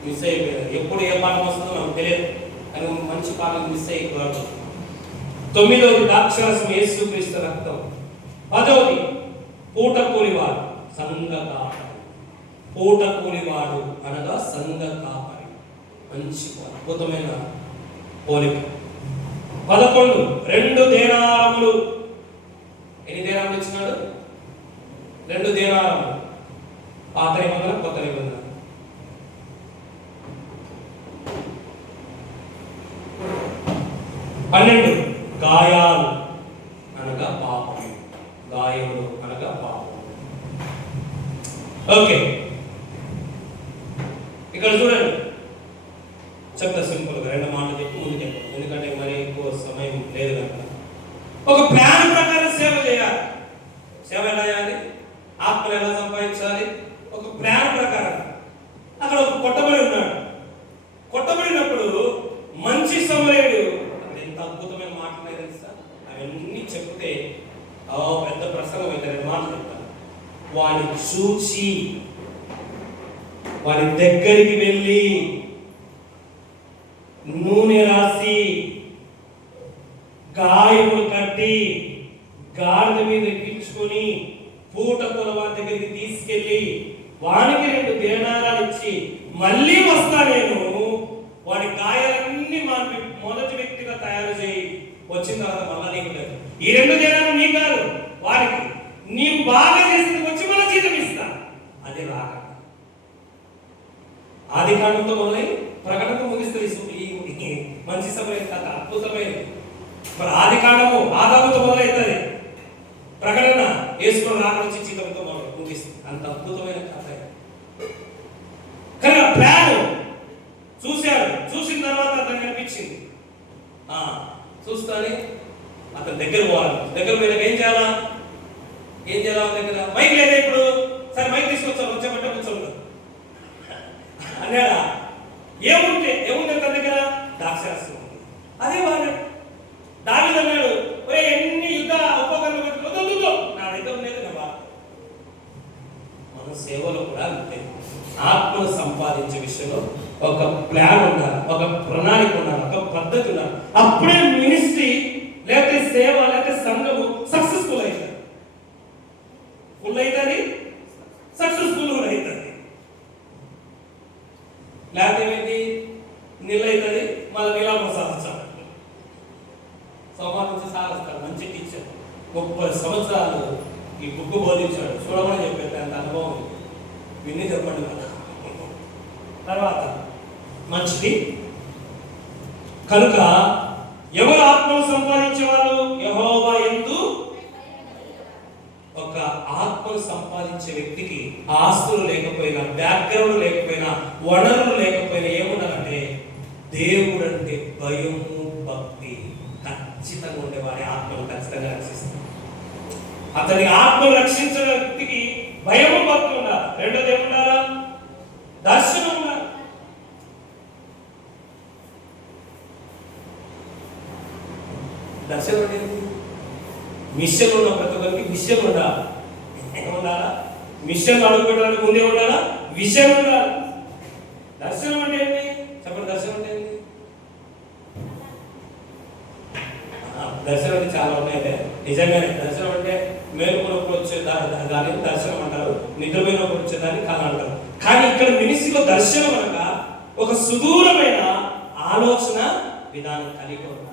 మిస్ అయిపోయారు. ఎప్పుడు ఏ పాఠం వస్తుందో నాకు తెలియదు, కానీ మంచి పాఠం మిస్ అయిపోయారు. 9 ద్రాక్షారసం, యేసుక్రీస్తు రక్తం. 10 పూట కూలివాడు, సంఘ కాపరి. పూట కూలివాడు అనగా సంఘ కాపరి. మంచి అద్భుతమైన పోలిక. 11 2 దేనారములు. ఎన్ని దేనారములు ఇచ్చినాడు? 2 దేనారములు. పాత నిబంధన, కొత్త నిబంధన. 12 గాయాలు అనగా పాపం. గాయములు అనగా పాపం. ఓకే, ఇక్కడ చూడండి, చెప్తా సింపుల్గా 2 మాటలు చెప్పి ముందు చెప్పండి, ఎందుకంటే మరి ఎక్కువ సమయం లేదు కనుక. ఒక ప్లాన్ ప్రకారం సేవ చేయాలి. సేవ ఎలా చేయాలి? ఆత్మలు ఎలా సంపాదించాలి? ఒక ప్లాన్ ప్రకారం. అక్కడ ఒక కొట్టబడి ఉన్నాడు. కొట్టబడినప్పుడు మంచి సమరయుడు, ఎంత అద్భుతమైన మాటలు తెలుసా? అవన్నీ చెప్తే పెద్ద ప్రసంగం అయితే 2 మాటలు చెప్తాను. వాడిని చూచి వాడి దగ్గరికి వెళ్ళి నూనె రాసి గాయములు కట్టి గాడిద మీద ఎక్కించుకొని పూటకుల వారి దగ్గరికి తీసుకెళ్ళి వానికి 2 దేనారాలు ఇచ్చి మళ్ళీ వస్తా, నేను వాడి గాయాలన్నీ మాపి మొదటి వ్యక్తిగా తయారు చేయి, వచ్చిన తర్వాత మళ్ళా నీకు లేదు. ఈ 2 దేనాలు నీ కాదు, వారికి. నీవు బాగా చేసింది వచ్చి మళ్ళీ జీతం ఇస్తా. అది రాక ఆది కాండంతో మొదలై ప్రకటనతో ముగిస్తుంది ఈ మంచి సమయం కథ. అద్భుతమైనది. మరి ఆది కాండము ఆదాముతో మొదలవుతుంది, ప్రకటన యేసుని రాక నుంచి జీతంతో ముగిస్తుంది. అంత అద్భుతమైన కథ. కానీ ఆ ప్లాన్ చూశాడు. చూసిన తర్వాత అతనికి అనిపించింది, చూస్తానే అతని దగ్గర పోవాలి. దగ్గర పోయినాక ఏం చేయాలా? దగ్గర మైక్ లేదా ఇప్పుడు? సరే మైక్ తీసుకొచ్చాను, వచ్చామంటే కూర్చోండి అన్నాడా? ఏముంటే తన దగ్గర ద్రాక్షారసం ఉంది. అదే వాడు దావీదు అన్నాడు, ఒరే ఎన్ని యుద్ధ ఉపకరణలు పెట్టుకో, నా దగ్గర లేదు కదా. మన సేవలో కూడా అంతే. ఆత్మను సంపాదించే విషయంలో ఒక ప్లాన్ ఉండాలి, ఒక ప్రణాళిక ఉండాలి, ఒక పద్ధతి ఉండాలి. అప్పుడే మినిస్ట్రీ లేకపోతే సేవ లేకపోతే సంఘము సక్సెస్ఫుల్ అవుతుంది. ఫుల్ అవుతుంది, సక్సెస్ఫుల్ కూడా అవుతుంది. లేకపోతే ఏమైంది? నీళ్ళు అవుతుంది, మళ్ళీ నీళ్ళ ప్రసాదించాలి. సోమవారం నుంచి సాగిస్తాడు. మంచి టీచర్, 30 సంవత్సరాలు ఈ బుక్ బోధించాడు. చూడమని చెప్పాడు, అంత అనుభవం విని చెప్పండి. తర్వాత మంచిది కనుక ఎవరు ఆత్మను సంపాదించేవారు? యెహోవా యందు. ఒక ఆత్మను సంపాదించే వ్యక్తికి ఆస్తులు లేకపోయినా, బ్యాక్గ్రౌండ్ లేకపోయినా, వనరులు లేకపోయినా ఏముండాలంటే దేవుడు అంటే భయము, భక్తి ఖచ్చితంగా ఉండేవాడి ఆత్మను ఖచ్చితంగా రక్షిస్తాడు. అతని ఆత్మను రక్షించిన వ్యక్తికి భయము, భక్తి ఉండాలి. రెండోది ఏముండాలా? దర్శనం ఉండాలి. దర్శనం అంటే మిషన్ ఉన్న ప్రతి ఒక్కరికి విషయం ఉండాలి. ఏముండాలా? మిషన్ అడుగుపెట్టడానికి ముందే ఉండాలా? విషయం ఉండాలి. దర్శనం అంటే ఏంటి చెప్పండి? దర్శనం అంటే ఏంటి? దర్శనం అంటే చాలా ఉన్నాయి. నిజంగానే దర్శనం అంటే మేలుకున్నప్పుడు వచ్చేదాన్ని దర్శనం అంటారు, నిద్రపోయినప్పుడు వచ్చేదాన్ని కళ అంటారు. కానీ ఇక్కడ మినిస్ట్రీలో దర్శనం అనగా ఒక సుదూరమైన ఆలోచన విధానం కలిగి ఉండాలి.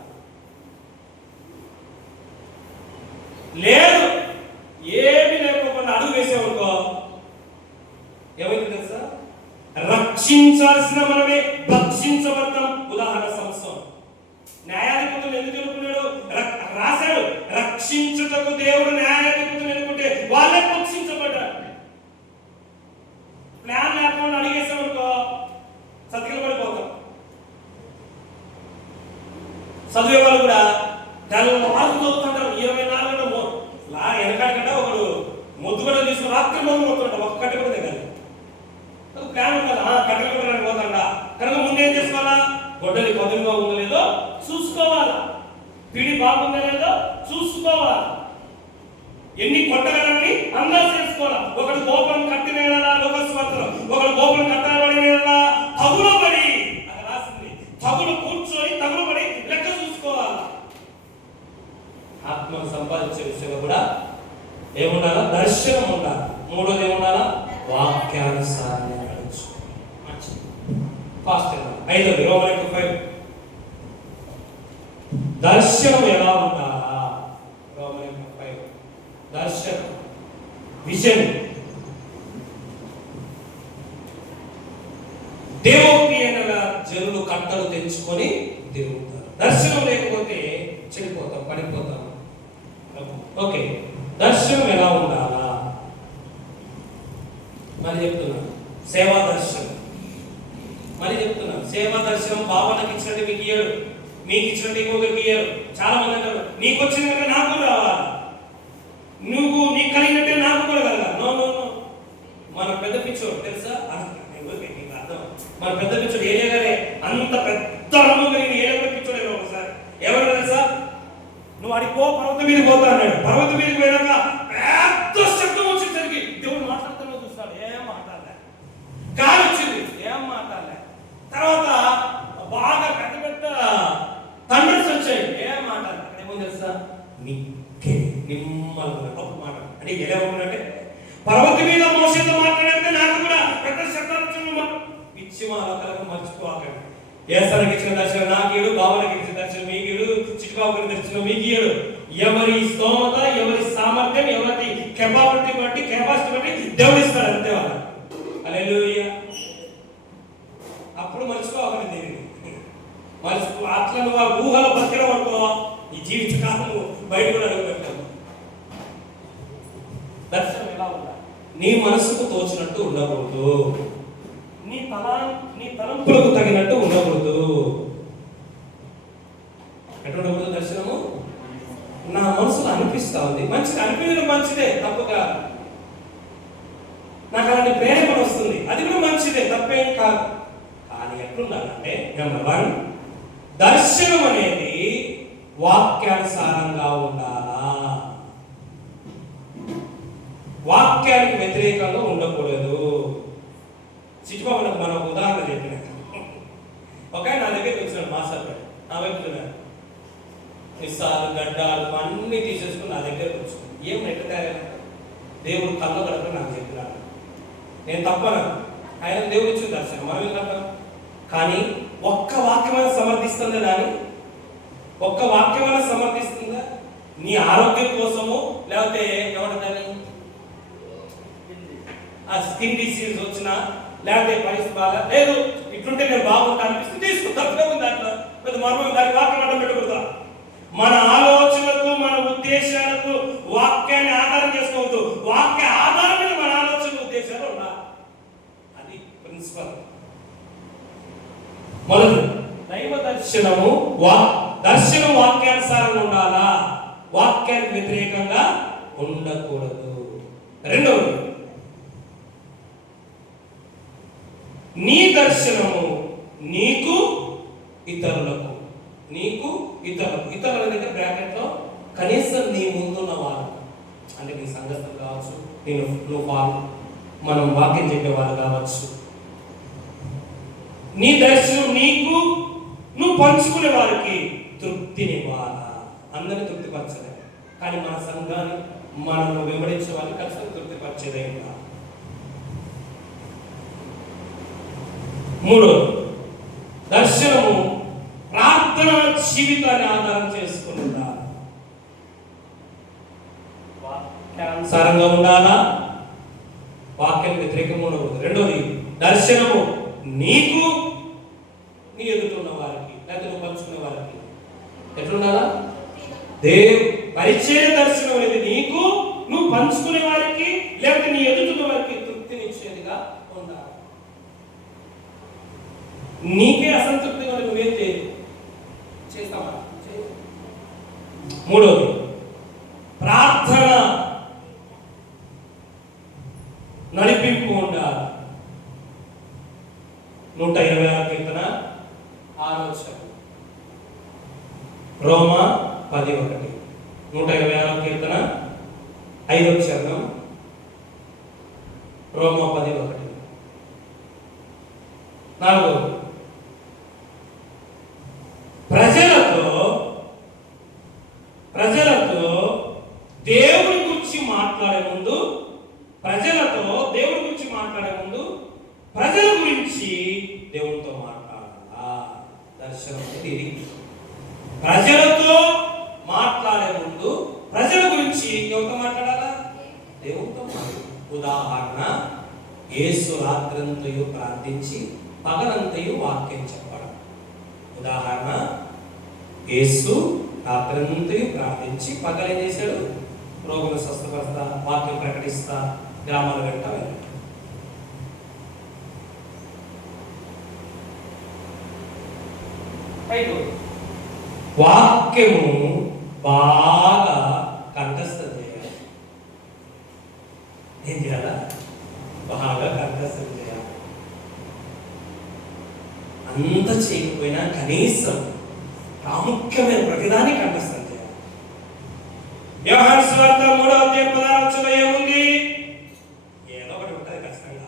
లేదు ఏమి లేకపోకుండా అడుగు వేసేవనుకో ఏమైంది తెలుసా? రక్షించాల్సిన మనమే భక్షించబడతాం. ఉదాహరణ సంవత్సరం న్యాయాధిపతులు ఎందుకు ఎన్నుకున్నాడు? రాశాడు, రక్షించుటకు దేవుడు న్యాయాధిపతులు ఎన్నుకుంటే వాళ్ళే భక్షించబడ్డారు. ప్లాన్ లేకుండా అడిగేసామనుకో సతికిల పడిపోతాం. చదివే వాళ్ళు కూడా దాని చదువుతుంటారు. 24 గంటలు వెనకాడకంటే ఒకడు ముద్దు కూడా తీసుకుని రాత్రి మొదలు పోతుంటాడు. ఒక్క కట్టె కూడా దగ్గర ప్లాన్ ఉండాలి. కట్టెలు కొట్టడానికి పోతాడా కనుక ముందు ఏం చేసుకోవాలా? గొడ్డలి పదునుగా ఉందో లేదో చూసుకోవాలా, పిడి బాగుందో లేదో చూసుకోవాలా, ఎన్ని కొట్టగలని అందరూ చేసుకోవాలా. ఒకటి గోపురం కట్టిన లోకస్వార్తలో, ఒకటి గోపురం కట్టబడిన తగులబడి అది రాసింది. తగులు కూర్చొని తగులబడి లెక్క చూసుకోవాలా. ఆత్మను సంపాదించే విషయంలో కూడా ఏముండాలా? దర్శనం ఉండాలి. మూడోది ఏముండాలా? వాక్యానుసారంగా నడుచు. ఫాస్ట్ 5 రోమన్ 5 దర్శనం ఎలా ఉండాలా? రోమన్ 5 దర్శనం, విజన్. దేవోక్తి అయిన జనులు కట్టలు తెంచుకొని తిరుగుతారు. దర్శనం లేకపోతే చెడిపోతాం, పడిపోతాం. ఓకే, దర్శనం ఎలా ఉండాలా? మరి చెప్తున్నాను, సేవా దర్శనం. మరి చెప్తున్నాను, సేవా దర్శనం బాబాకి ఇచ్చినట్టు మీకు ఇయ్యడు, మీకు ఇచ్చినట్టు ఇంకొకరికి ఇయ్యరు. చాలా మంది అంటారు, నీకు వచ్చిన నాకు రావాలి, నువ్వు నీకు కలిగినట్టే నాకు కూడా కలగాలి. No no no. మన పెద్ద పిచ్చోడు తెలుసా, అర్థం. మన పెద్ద పిచ్చోడు ఏరియా గారే అంత పెద్ద అనుభవం కలిగిన ఏరియా కూడా పిచ్చోడు. ఒకసారి ఎవరు తెలుసా, నువ్వు అడిగి పో, పర్వతం మీదకి పోతా అన్నాడు. పర్వతం మీదకి పోయాక పెద్ద శబ్దం వచ్చేసరికి దేవుడు మాట్లాడుతున్నా చూస్తాడు, ఏం మాట్లాడలే. గాలి వచ్చింది, ఏం మాట్లాడలే. తర్వాత బాగా పెద్ద పెద్ద థండర్స్ వచ్చాయి, ఏం మాట్లాడలే. అక్కడ ఏమో తెలుసా, నిమ్మల్గా గొప్ప మాట. అంటే ఎలా ఉందంటే, పర్వతం మీద మోసేతో మాట్లాడితే నాకు కూడా పెద్ద శబ్దాలు పిచ్చి మాటలకు మర్చిపోకండి. ఏసానికి ఇచ్చిన దర్శనం నాకేడు, బావనకి ఇచ్చిన దర్శనం మీకేడు, చిట్టుబాబుకి దర్శనం మీకేడు. ఎవరి స్తోమత, ఎవరి సామర్థ్యం, ఎవరి కెపాసిటీ బట్టి దేవుడు ఇస్తాడు, అంతే వాళ్ళ. హల్లెలూయా. అప్పుడు మర్చిపోకండి దేనిని. మర్చిపో అట్లా నువ్వు ఆ ఊహల బతికిన పడుకో, ఈ జీవితకాలం బయట కూడా అడుగు పెట్టావు. దర్శనం ఎలా ఉండాలి? నీ మనసుకు తోచినట్టు ఉండకూడదు, నీ తలంపులకు తగినట్టు ఉండకూడదు. ఎట్లా ఉండకూడదు? దర్శనము నా మనసులో అనిపిస్తా ఉంది, మంచిది అనిపించడం మంచిదే, తప్పుగా. నాకు అలాంటి ప్రేరణ వస్తుంది, అది కూడా మంచిదే, తప్పేం కాదు. కానీ ఎట్లుండాలంటే, నెంబర్ 1, దర్శనం అనేది వాక్యానుసారంగా ఉండాలా, వాక్యానికి వ్యతిరేకంగా ఉండకూడదు. చిట్టుబాబులకు మనం ఉదాహరణ చెప్పిన ఒక నా దగ్గరికి వచ్చినాడు, మాస్టర్ నా వైపు చూడాడు, నిస్సాలు గడ్డాలు అన్నీ తీసేసుకుని నా దగ్గరకు వచ్చాను. ఏం నెట్టుతారా, దేవుడు కళ్ళు గడపని నాకు చెప్పినాడు. నేను తప్పను, ఆయన దేవుడు ఇచ్చిన దర్శనం, మనం ఏంటంట. కానీ ఒక్క వాక్యమైన సమర్థిస్తుందా? దాన్ని ఒక్క వాక్యమైన సమర్థిస్తుందా? నీ ఆరోగ్యం కోసము, లేకపోతే ఏమంటుందని ఆ స్కిన్ డిసీజ్ వచ్చినా, లేకపోతే పరిస్థితి బాగా లేదు, ఇట్లుంటే నేను బాగుంటా అనిపిస్తుంది, తీసుకుని తప్పే ఉంది. దాంట్లో పెద్ద మర్మం, దానికి వాక్యం అడ్డం పెట్టకూడదా? మన ఆలోచనలకు, మన ఉద్దేశాలకు వాక్యాన్ని ఆధారం చేసుకోవద్దు. వాక్య ఆధారం మీద మన ఆలోచన, ఉద్దేశాలు ఉండాలి. అది ప్రిన్సిపల్. మొదటి, దైవ దర్శనము దర్శనం వాక్యానుసారంగా ఉండాలా, వాక్యానికి వ్యతిరేకంగా ఉండకూడదు. రెండవది, నీ దర్శనము నీకు ఇతరులకు, నీకు ఇతరుల దగ్గర బ్రాకెట్లో కనీసం నీ ముందున్న వాళ్ళు, అంటే నీ సంఘస్థులు కావచ్చు, నువ్వు మనం వాక్యం చెప్పేవాళ్ళు కావచ్చు. నీ దర్శనం నీకు, నువ్వు పంచుకునే వారికి తృప్తినివ్వాలా. అందరినీ తృప్తిపరచలే, కానీ మన సంఘాన్ని మనల్ని వెంబడించే వాళ్ళని ఖచ్చితంగా తృప్తిపరిచేదే. మూడోది, దర్శనము ప్రార్థన జీవితాన్ని ఆధారం చేసుకుని ఉండాలి. వాక్యానుసారంగా ఉండాలా, వాక్యం వ్యతిరేకంగా ఉండకూడదు. రెండోది, దర్శనము నీకు, నీ ఎదుటిన్న వారికి, లేకపోతే నువ్వు పంచుకునే వారికి ఎట్లుండాలా? పరిచయ దర్శనం అనేది నీకు, నువ్వు పంచుకునే వారికి, లేకపోతే నీ ఎదుటిన్న వారికి తృప్తినిచ్చేదిగా ఉండాలి. నీకే అసంతృప్తిగా నువ్వేం చేస్తావా? మూడోది, ప్రార్థన నడిపింపు ఉండాలి. 126 కీర్తన 6వ వచనం, రోమా 10:1, 126 కీర్తన 5వ వచనం, రోమా 10:1. నాలుగోది, ప్రజలతో దేవుడి గురించి మాట్లాడే ముందు, ప్రజల గురించి దేవుడితో మాట్లాడాలా. దర్శనం ఇది. ప్రజలతో యేసు రాత్రంతయు ప్రార్థించి పగలంతయు వాక్యం చెప్పడం. ఉదాహరణ, యేసు రాత్రంతయు ప్రార్థించి పగలు ఏం చేశాడు? రోగులు స్వస్థపరుస్తా, వాక్యం ప్రకటిస్తా, గ్రామాల వెంట వెళ్ళాడు. వాక్యము బాగా కంఠస్థం చేయాలి. ఏం చేయాలా? బాగా కంఠస్థం చేయాలి. అంత చేయకపోయినా కనీసం ప్రాముఖ్యమైన ప్రతిదాన్ని కంఠస్థం చేయాలి. యోహాను సువార్త 3వ అధ్యాయం 16వ వచనంలో ఏముంది? ఏదో ఒకటి ఉంటుంది ఖచ్చితంగా.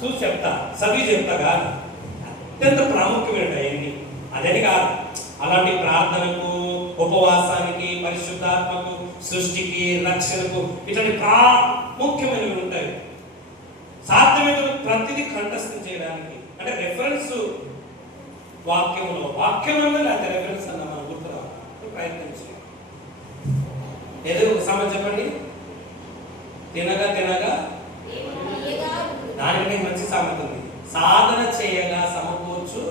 చూసి చెప్తా, చదివి చెప్తా కాదు, అత్యంత ప్రాముఖ్యమైన అయ్యింది. అదని కాదు, అలాంటి ప్రార్థనకు, ఉపవాసానికి, పరిశుద్ధాత్మకు, సృష్టికి, రక్షణకు ఇట్లాంటి ప్రాముఖ్యమైనవి ఉంటాయి. సాధ్యమైన ప్రతిదీ కంఠస్థం చేయడానికి అంటే రెఫరెన్స్ వాక్యంలో, వాక్యం అన్నా లేకపోతే రెఫరెన్స్ అన్న మనం గుర్తురావాలి, ప్రయత్నించాలి. ఏదో ఒక సమయం చెప్పండి. తినగా తినగా దానికి మంచి సామెత ఉంది. సాధన చేయగా సమకూర్చు.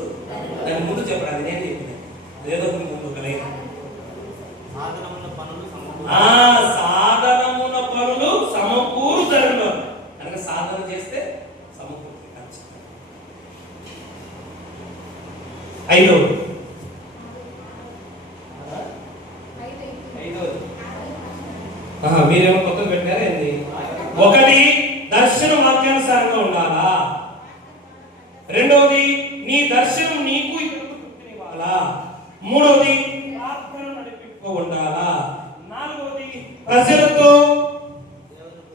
దాని ముందు చెప్పండి, అది నేను చెప్పిన అదేదో ముందు ఒక లైన్. సాధనమున పనులు సమకూరుదరులో అనగా సాధన చేస్తే సమకూర్తి ఖచ్చితంగా. ఐదోది మీరేమో కొత్తగా పెట్టారా ఏంది? ఒకటి, దర్శన వాక్యానుసారంగా ఉండాలా. రెండవది, నీ దర్శనం నీకు ఇవ్వాలా. మూడవది, ప్రార్థన నడిపింపు ఉండాలా. నాలుగవది, ప్రజలతో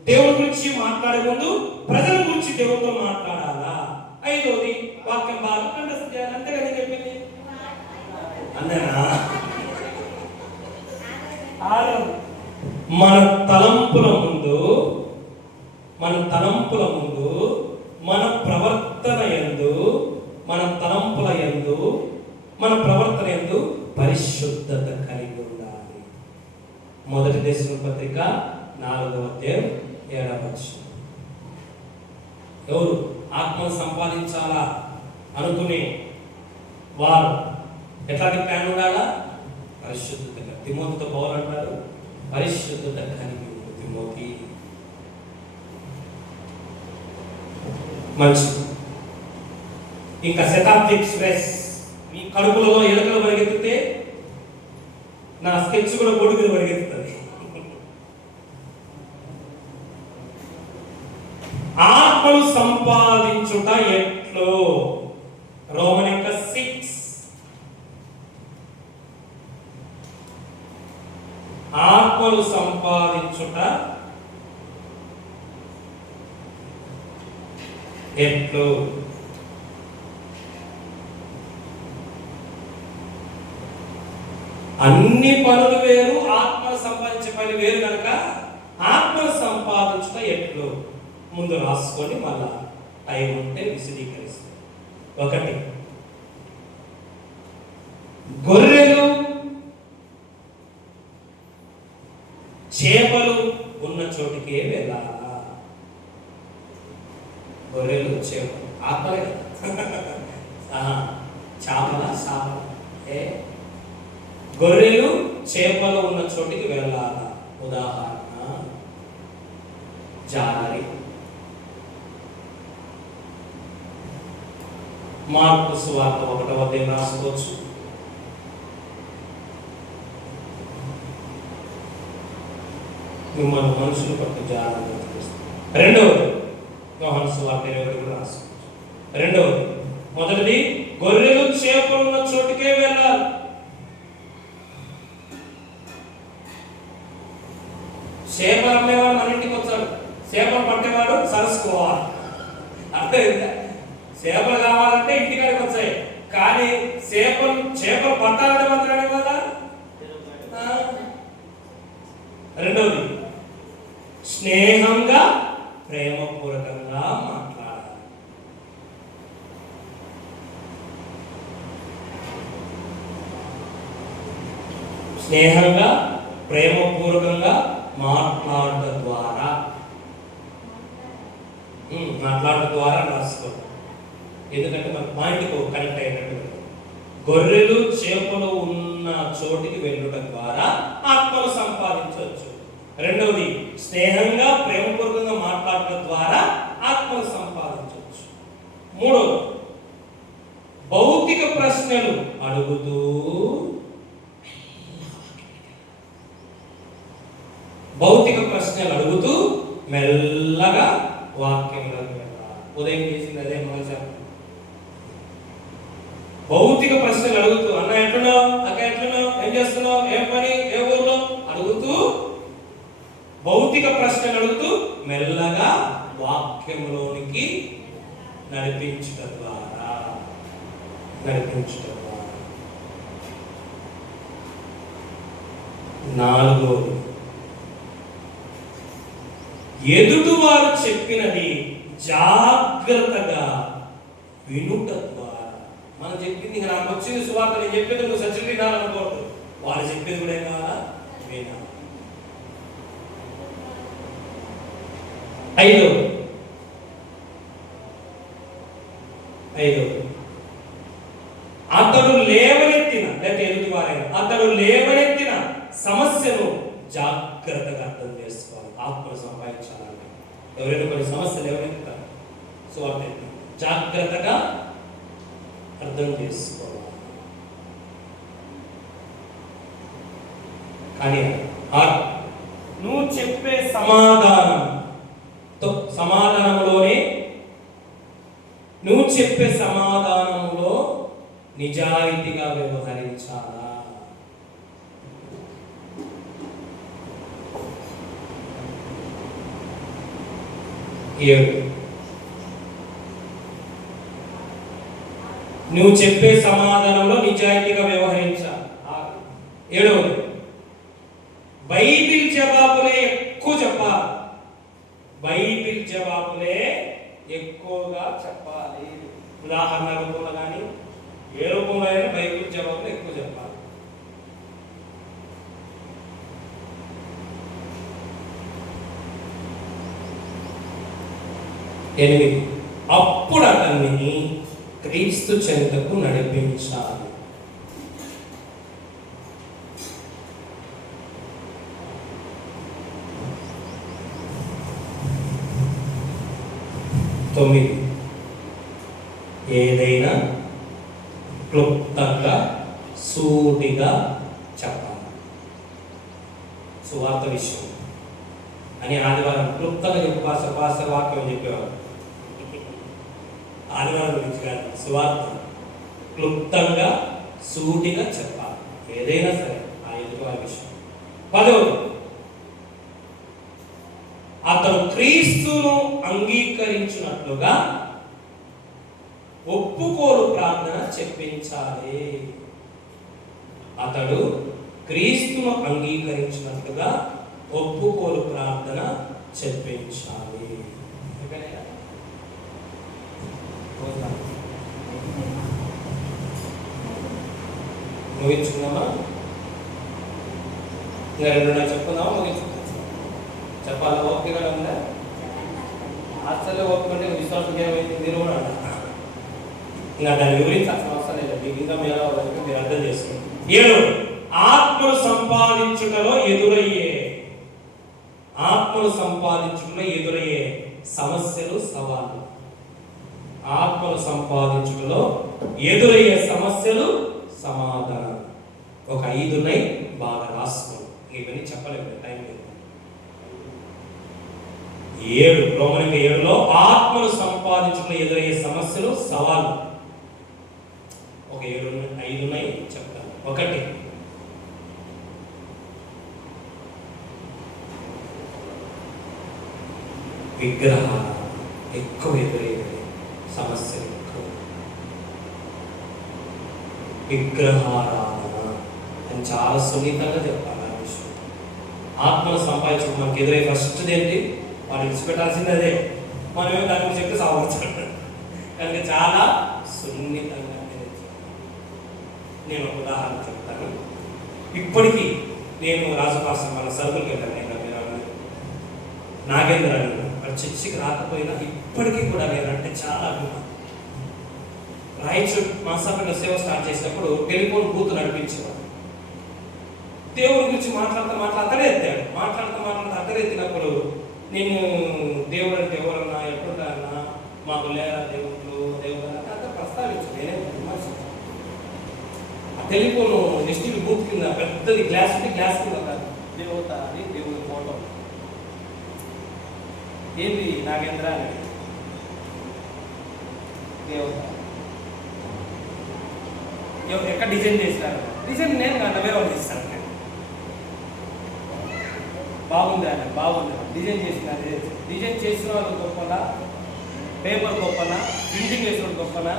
దేవుడి గురించి మాట్లాడే ముందు ప్రజల గురించి దేవుడితో మాట్లాడాలా. ఐదవది, వాక్యం బాగా కంఠస్థం చేయాలి. అంతే కదా చెప్పింది? అంతేనా? మన తలంపుల ముందు మన ప్రవర్తన యందు మన ప్రవర్తన యందు పరిశుద్ధత కలిగి ఉండాలి. మొదటి దశలోని పత్రిక 4వ అధ్యాయం 7వ వచనం. ఎవరు ఆత్మను సంపాదించాలా అనుకునే వారు ఎట్లాంటి ప్లాన్ ఉండాలా? పరిశుద్ధత. తిమోతితో పౌలు అంటారు, పరిశుద్ధత కలిగి ఉంది తిమోతి. మంచిది. ఇంకా శతాబ్ది ఎక్స్ప్రెస్ మీ కడుపులలో ఎలుకలు పరిగెత్తితే నా స్కెచ్ కూడా బోర్డు మీద పరిగెత్తుతుంది. ఆత్మను సంపాదించుట ఎట్లో? రోమన్ 6. ఆత్మను సంపాదించుట ఎట్లు? అన్ని పనులు వేరు, ఆత్మను సంపాదించే పని వేరు కనుక ఆత్మను సంపాదించుట ఎట్లు ముందు రాసుకొని మళ్ళా టైం ఉంటే విశదీకరిస్తాం. ఒకటి, గొర్రెలు చేపలు ఉన్న చోటికే వెళ్ళాలా. గొర్రెలు చేపలు ఆత్మలే చేపల గొర్రెలు చేపలు ఉన్న చోటికి వెళ్ళాలా. ఉదాహరణ, జాలరి. మార్కు సువార్త 1వ అధ్యాయం రాసుకోవచ్చు. మిమ్మల్ని మనుషులు పట్టు జాలని చూపిస్తారు. రెండవది, యోహాను సువార్త 21 రాసుకోవచ్చు. రెండవది, మొదటిది గొర్రెలు చేపలు ఉన్న చోటుకే వెళ్ళాలి. చేపలు అమ్మేవాడు మన ఇంటికి వచ్చాడు, చేపలు పట్టేవాడు సరస్సుకోవాలి. అర్థమైందా? చేపలు కావాలంటే ఇంటికాడికి వచ్చాయి, కానీ చేపలు పట్టాలంటే మాత్రమే కదా. రెండవది, స్నేహంగా ప్రేమపూర్వకంగా మాట్లాడాలి. స్నేహంగా ప్రేమపూర్వకంగా మాట్లాడటం ద్వారా మాట్లాడడం ద్వారా రాసుకోండి, ఎందుకంటే మన పాయింట్కు కనెక్ట్ అయినట్టు. గొర్రెలు చేపలు ఉన్న చోటికి వెళ్ళుట ద్వారా ఆత్మను సంపాదించవచ్చు. రెండవది, స్నేహంగా ప్రేమపూర్వకంగా మాట్లాడటం ద్వారా ఆత్మను సంపాదించవచ్చు. మూడవది, భౌతిక ప్రశ్నలు అడుగుతూ మెల్లగా వాక్యంలోకి వెళ్ళాలి. ఉదయం చేసింది అదే మోసం. భౌతిక ప్రశ్నలు అడుగుతూ, అన్న ఎట్లున్నావు, అక్క ఎట్లున్నావు, ఏం చేస్తున్నావు, ఏం పని, ఏ ఊర్లో అడుగుతూ, భౌతిక ప్రశ్నలు అడుగుతూ మెల్లగా వాక్యంలోనికి నడిపించడం ద్వారా నాలుగోది, ఎదుటివారు చెప్పినది జాగ్రత్తగా వినుట ద్వారా. మనం చెప్పింది నాకు వచ్చింది సువార్త, నేను చెప్పేది నువ్వు సచిన్ వినాలనుకోవద్దు, వాళ్ళు చెప్పేది కూడా ఏం కావాలా, వినాలి. ఐదో అతడు లేవనెత్తిన సమస్యను జాగ్రత్తగా అర్థం చేసుకోవాలి. ఆత్మను సంపాదించాలంటే ఎవరైనా కొన్ని సమస్యలు లేవనెత్తుతారు, సో అంటే జాగ్రత్తగా అర్థం చేసుకోవాలి. కానీ నువ్వు చెప్పే సమాధానంలో నిజాయితీగా వ్యవహరించాలా. నువ్వు చెప్పే సమాధానంలో నిజాయితీగా వ్యవహరించాలి. ఏడవది, బైబిల్ జవాబులే ఎక్కువ చెప్పాలి. బైబిల్ జవాబులే ఎక్కువగా చెప్పాలి. ఉదాహరణ రూపంలో కానీ ఏ రూపంలో అయినా బైబిల్ జవాబులు ఎక్కువ చెప్పాలి. ఎనిమిది, అప్పుడు అతన్ని క్రీస్తు చెంతకు నడిపించాలి. తొమ్మిది, ఏదైనా క్లుప్తంగా సూటిగా చెప్పాలి. సువార్త విషయం అని ఆదివారం క్లుప్తంగా పాస వాక్యం చెప్పేవారు. ఆదివారం గురించి కాదు, సువార్త క్లుప్తంగా సూటిగా చెప్పాలి, ఏదైనా సరే ఆ ఎదుటి విషయం. 10, అతడు క్రీస్తును అంగీకరించినట్లుగా ఒప్పుకోలు ప్రార్థన చెప్పించాలి. అతడు క్రీస్తును అంగీకరించినట్లుగా ఒప్పుకోలు ప్రార్థన చెప్పించాలి. ముగించుకున్నామా? ఇంకా 2 చెప్పుకుందామా? ముగించుకుందాం. చెప్పాలి, ఓపికగా ఉందా? అసలు ఒప్పుకుంటే విశ్వాసం ఏమైంది మీరు కూడా ఇంకా దాన్ని వివరించాల్సిన అవసరం లేదు. మీకు ఇంకా మీరు అర్థం చేసుకోండి. 7, ఆత్మను సంపాదించుటలో ఎదురయ్యే సమస్యలు, సవాళ్ళు. ఆత్మను సంపాదించుటలో ఎదురయ్యే సమస్యలు, సమాధానం. ఒక 5 ఉన్నాయి, బాగా రాసుకోండి. ఇవన్నీ చెప్పలేము, టైం లేదు. 7, రోమన్ 7లో ఆత్మను సంపాదించుటలో ఎదురయ్యే సమస్యలు, సవాళ్ళు. ఒక 5 ఉన్నాయి, చెప్తాను. 1, విగ్రహాలు ఎక్కువ ఎదురయ్యే సమస్యలు. విగ్రహారాధన అని చాలా సున్నితంగా చెప్పాలి ఆ విషయం. ఆత్మను సంపాదించడం మనకి ఎదురయ్యే ఫస్ట్ ఏంటి? వాడు విడిచిపెట్టాల్సింది అదే. మనమేమో దాని గురించి చెప్తే సాగుతాడు కనుక చాలా సున్నితంగా. నేను ఒక ఉదాహరణ చెప్తాను. ఇప్పటికీ నేను రాజపాసం మన సరుకులకి వెళ్ళాను. నాగేంద్ర అక్కడ చర్చికి రాకపోయినా ఇప్పటికీ కూడా నేనంటే చాలా అభిమానం. రాయచూర్ మాసాపల్లిలో సేవ స్టార్ట్ చేసినప్పుడు టెలిఫోన్ బూత్ నడిపించేవాడు. దేవుడి గురించి మాట్లాడుతూ అతడే ఎత్తాడు. మాట్లాడుతూ అతడే ఎత్తినప్పుడు నేను దేవుడు అంటే ఎవరన్నా ఎప్పుడన్నా మాకు లేరా దేవుడు అంతా ప్రస్తావించు. నేనే విమర్శించాను. ఆ టెలిఫోన్ నెక్స్ట్ బూత్ కింద పెద్దది గ్లాస్ ఉంటే గ్లాస్ కింద కాదు దేవత అని దేవుడి ఫోటో. ఏంది నాగేంద్ర అని దేవత ఎక్కడ డిజైన్ చేసినారు? డిజైన్ నేను కాదు, వేరే వాళ్ళు ఇస్తాను. బాగుంది ఆయన, బాగుంది డిజైన్ చేసినారు. డిజైన్ చేసిన వాళ్ళు గొప్పనా, పేపర్ గొప్పనా, ప్రింటింగ్ వేసిన గొప్పనా,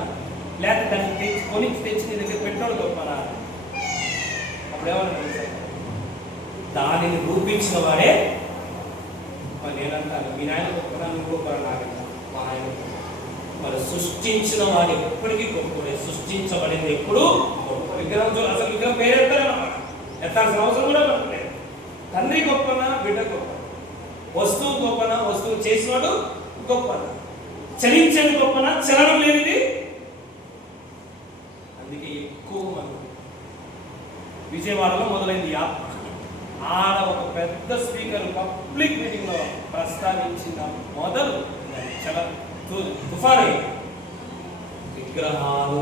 లేకపోతే దాన్ని కొని తెచ్చి నీ దగ్గర పెట్టినోడు గొప్పనా? అప్పుడు ఏమన్నా దానిని రూపించిన వాడే నేనంటాను. మీ నాయన గొప్పనా, నువ్వు గొప్పనా? నాకంట మా ఆయన. మరి సృష్టించిన వాడు ఎప్పటికీ గొప్పడే. సృష్టించబడింది ఎప్పుడు గొప్ప. విగ్రహం అసలు విగ్రహం పేరు ఎత్తాల్సిన అవసరం కూడా లేదు. తండ్రి గొప్పనా, బిడ్డ గొప్ప. వస్తువు గొప్పనా, వస్తువు చేసినవాడు గొప్పనా? చలించేది గొప్పనా, చలనం లేనిది? అందుకే ఎక్కువ మంది విజయవాడలో మొదలైంది యాప్. ఆడ ఒక పెద్ద స్పీకర్ పబ్లిక్ మీటింగ్లో ప్రస్తావించిన మొదలు చాలా తుఫాను. విగ్రహాలు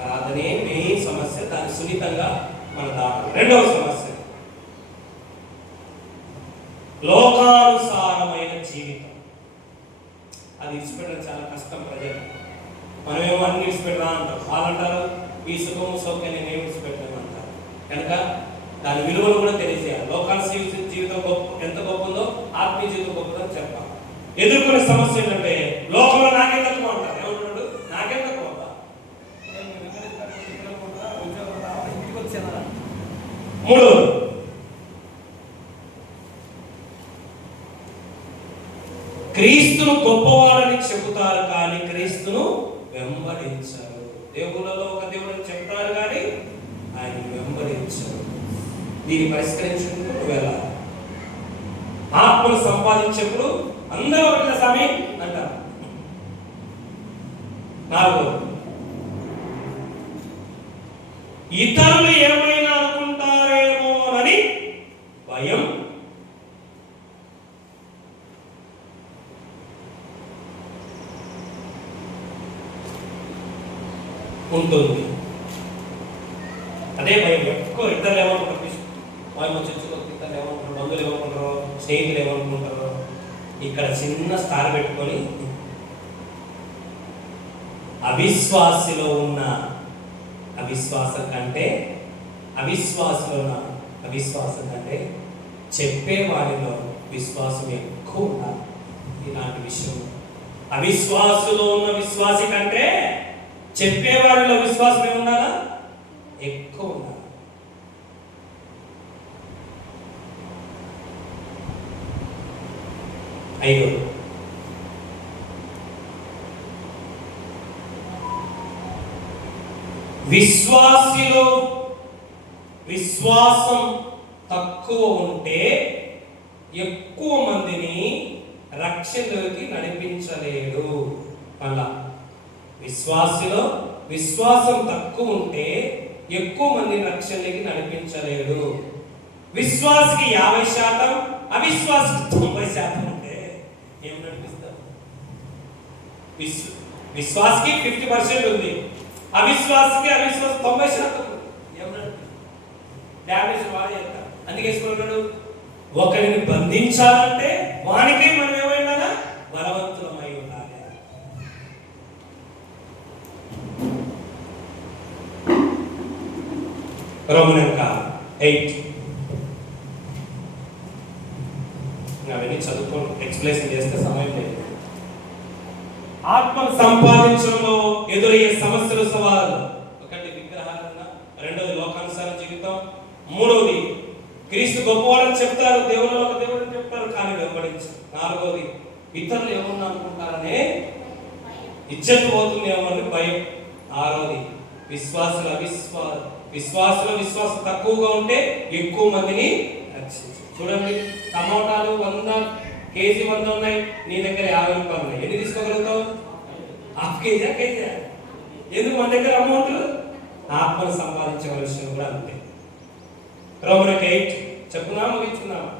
ఆరాధనే మెయిన్ సమస్య. దాన్ని సున్నితంగా మన దాటాలి. రెండవ సమస్య లోకానుసారమైన జీవితం. అది ఇచ్చిపెట్టడం చాలా కష్టం ప్రజలు. మనమేమో అన్ని ఇచ్చిపెట్టరా అంటాం. వాళ్ళంటారు ఈ సుఖము సౌఖ్యాన్ని నేను ఇచ్చిపెట్టాను అంటారు. కనుక దాని విలువలు కూడా తెలియజేయాలి. లోకాల జీవితం గొప్ప ఎంత గొప్ప ఉందో ఆత్మీయ జీవితం గొప్పదని చెప్పాలి. ఎదుర్కొనే సమస్య ఏంటంటే లోకంలో నాకే తక్కువ అంటారు. ఏమంటున్నాడు? నాకే తక్కువ. మూడు, క్రీస్తును గొప్పవాడని చెబుతారు కానీ క్రీస్తును వెంబడించారు. దేవుళ్ళలో ఒక దేవుడు చెప్తారు కానీ ఆయన వెంబడించారు. దీన్ని పరిష్కరించుకుంటూ వెళ్ళాలి. ఆత్మను సంపాదించేప్పుడు అందరూ ఒకటి సమయం అంటారు. నాలుగో, ఇతరులు ఏమైనా అనుకుంటారేమోనని భయం. ఉంటుంది. అదే భయం ఎక్కువ. ఇతరులు ఏమనుకుంటారు, చర్చలో ఇతరులు ఏమనుకుంటారు, బంధువులు ఏమనుకుంటారో, స్నేహితులు ఏమనుకుంటారో. ఇక్కడ చిన్న స్టార్ పెట్టుకొని అవిశ్వాసిలో ఉన్న అవిశ్వాసం కంటే చెప్పే వారిలో విశ్వాసం ఎక్కువ ఉండాలి. ఇలాంటి విషయం అవిశ్వాసులో ఉన్న విశ్వాసి కంటే చెప్పేవాడిలో విశ్వాసం ఏముండాలా? ఎక్కువ ఉండాలి. ఐదు, విశ్వాసిలో విశ్వాసం తక్కువ ఉంటే ఎక్కువ మందిని రక్షణలోకి నడిపించలేడు. అలా విశ్వాసిలో విశ్వాసం తక్కువ ఉంటే ఎక్కువ మందిని రక్షణలోకి నడిపించలేడు. విశ్వాసికి 50%, అవిశ్వాసికి 90% ఉంటే ఏం నడిపిస్తారు? విశ్వాసికి 50% ఉంది, అవిశ్వాసికి 90% ఉంది. ఏం నడిపిస్తారు? డ్యామేజ్ వాడే చెప్తారు. అందుకే వేసుకున్నాడు, ఒకరిని బంధించాలంటే వానికే మనం ఏమైనా బలవంతులమై ఉండాలి. రోమన్ 8 అవన్నీ చదువుకొని ఎక్స్ప్లెయిన్ చేస్తే సమయం లేదు. ఆత్మను సంపాదించడంలో ఎదురయ్యే సమస్యలు, సవాళ్ళు. ఒకటి విగ్రహాలన్న, రెండోది లోకానుసార జీవితం, మూడోది క్రీస్తు గొప్పవాడని చెప్తారు, దేవుడు ఒక దేవుడు చెప్తారు కానీ వెంబడించు. నాలుగోది ఇతరులు ఏమన్నా అనుకుంటారనే ఇజ్జత్ పోతుందేమో అని భయం. ఆరోది విశ్వాసుల విశ్వాసం తక్కువగా ఉంటే ఎక్కువ మందిని రక్షించు. చూడండి, టమోటాలు 100 కేజీ 100 ఉన్నాయి, నీ దగ్గర 50 రూపాయలు ఉన్నాయి. ఎన్ని తీసుకోగలుగుతావు? Half KG KG. ఎందుకు? మన దగ్గర అమౌంట్. ఆత్మను సంపాదించవలసిన కూడా అంతే. రోమన్కి 8 చెప్పునా ముగించుకున్నామా?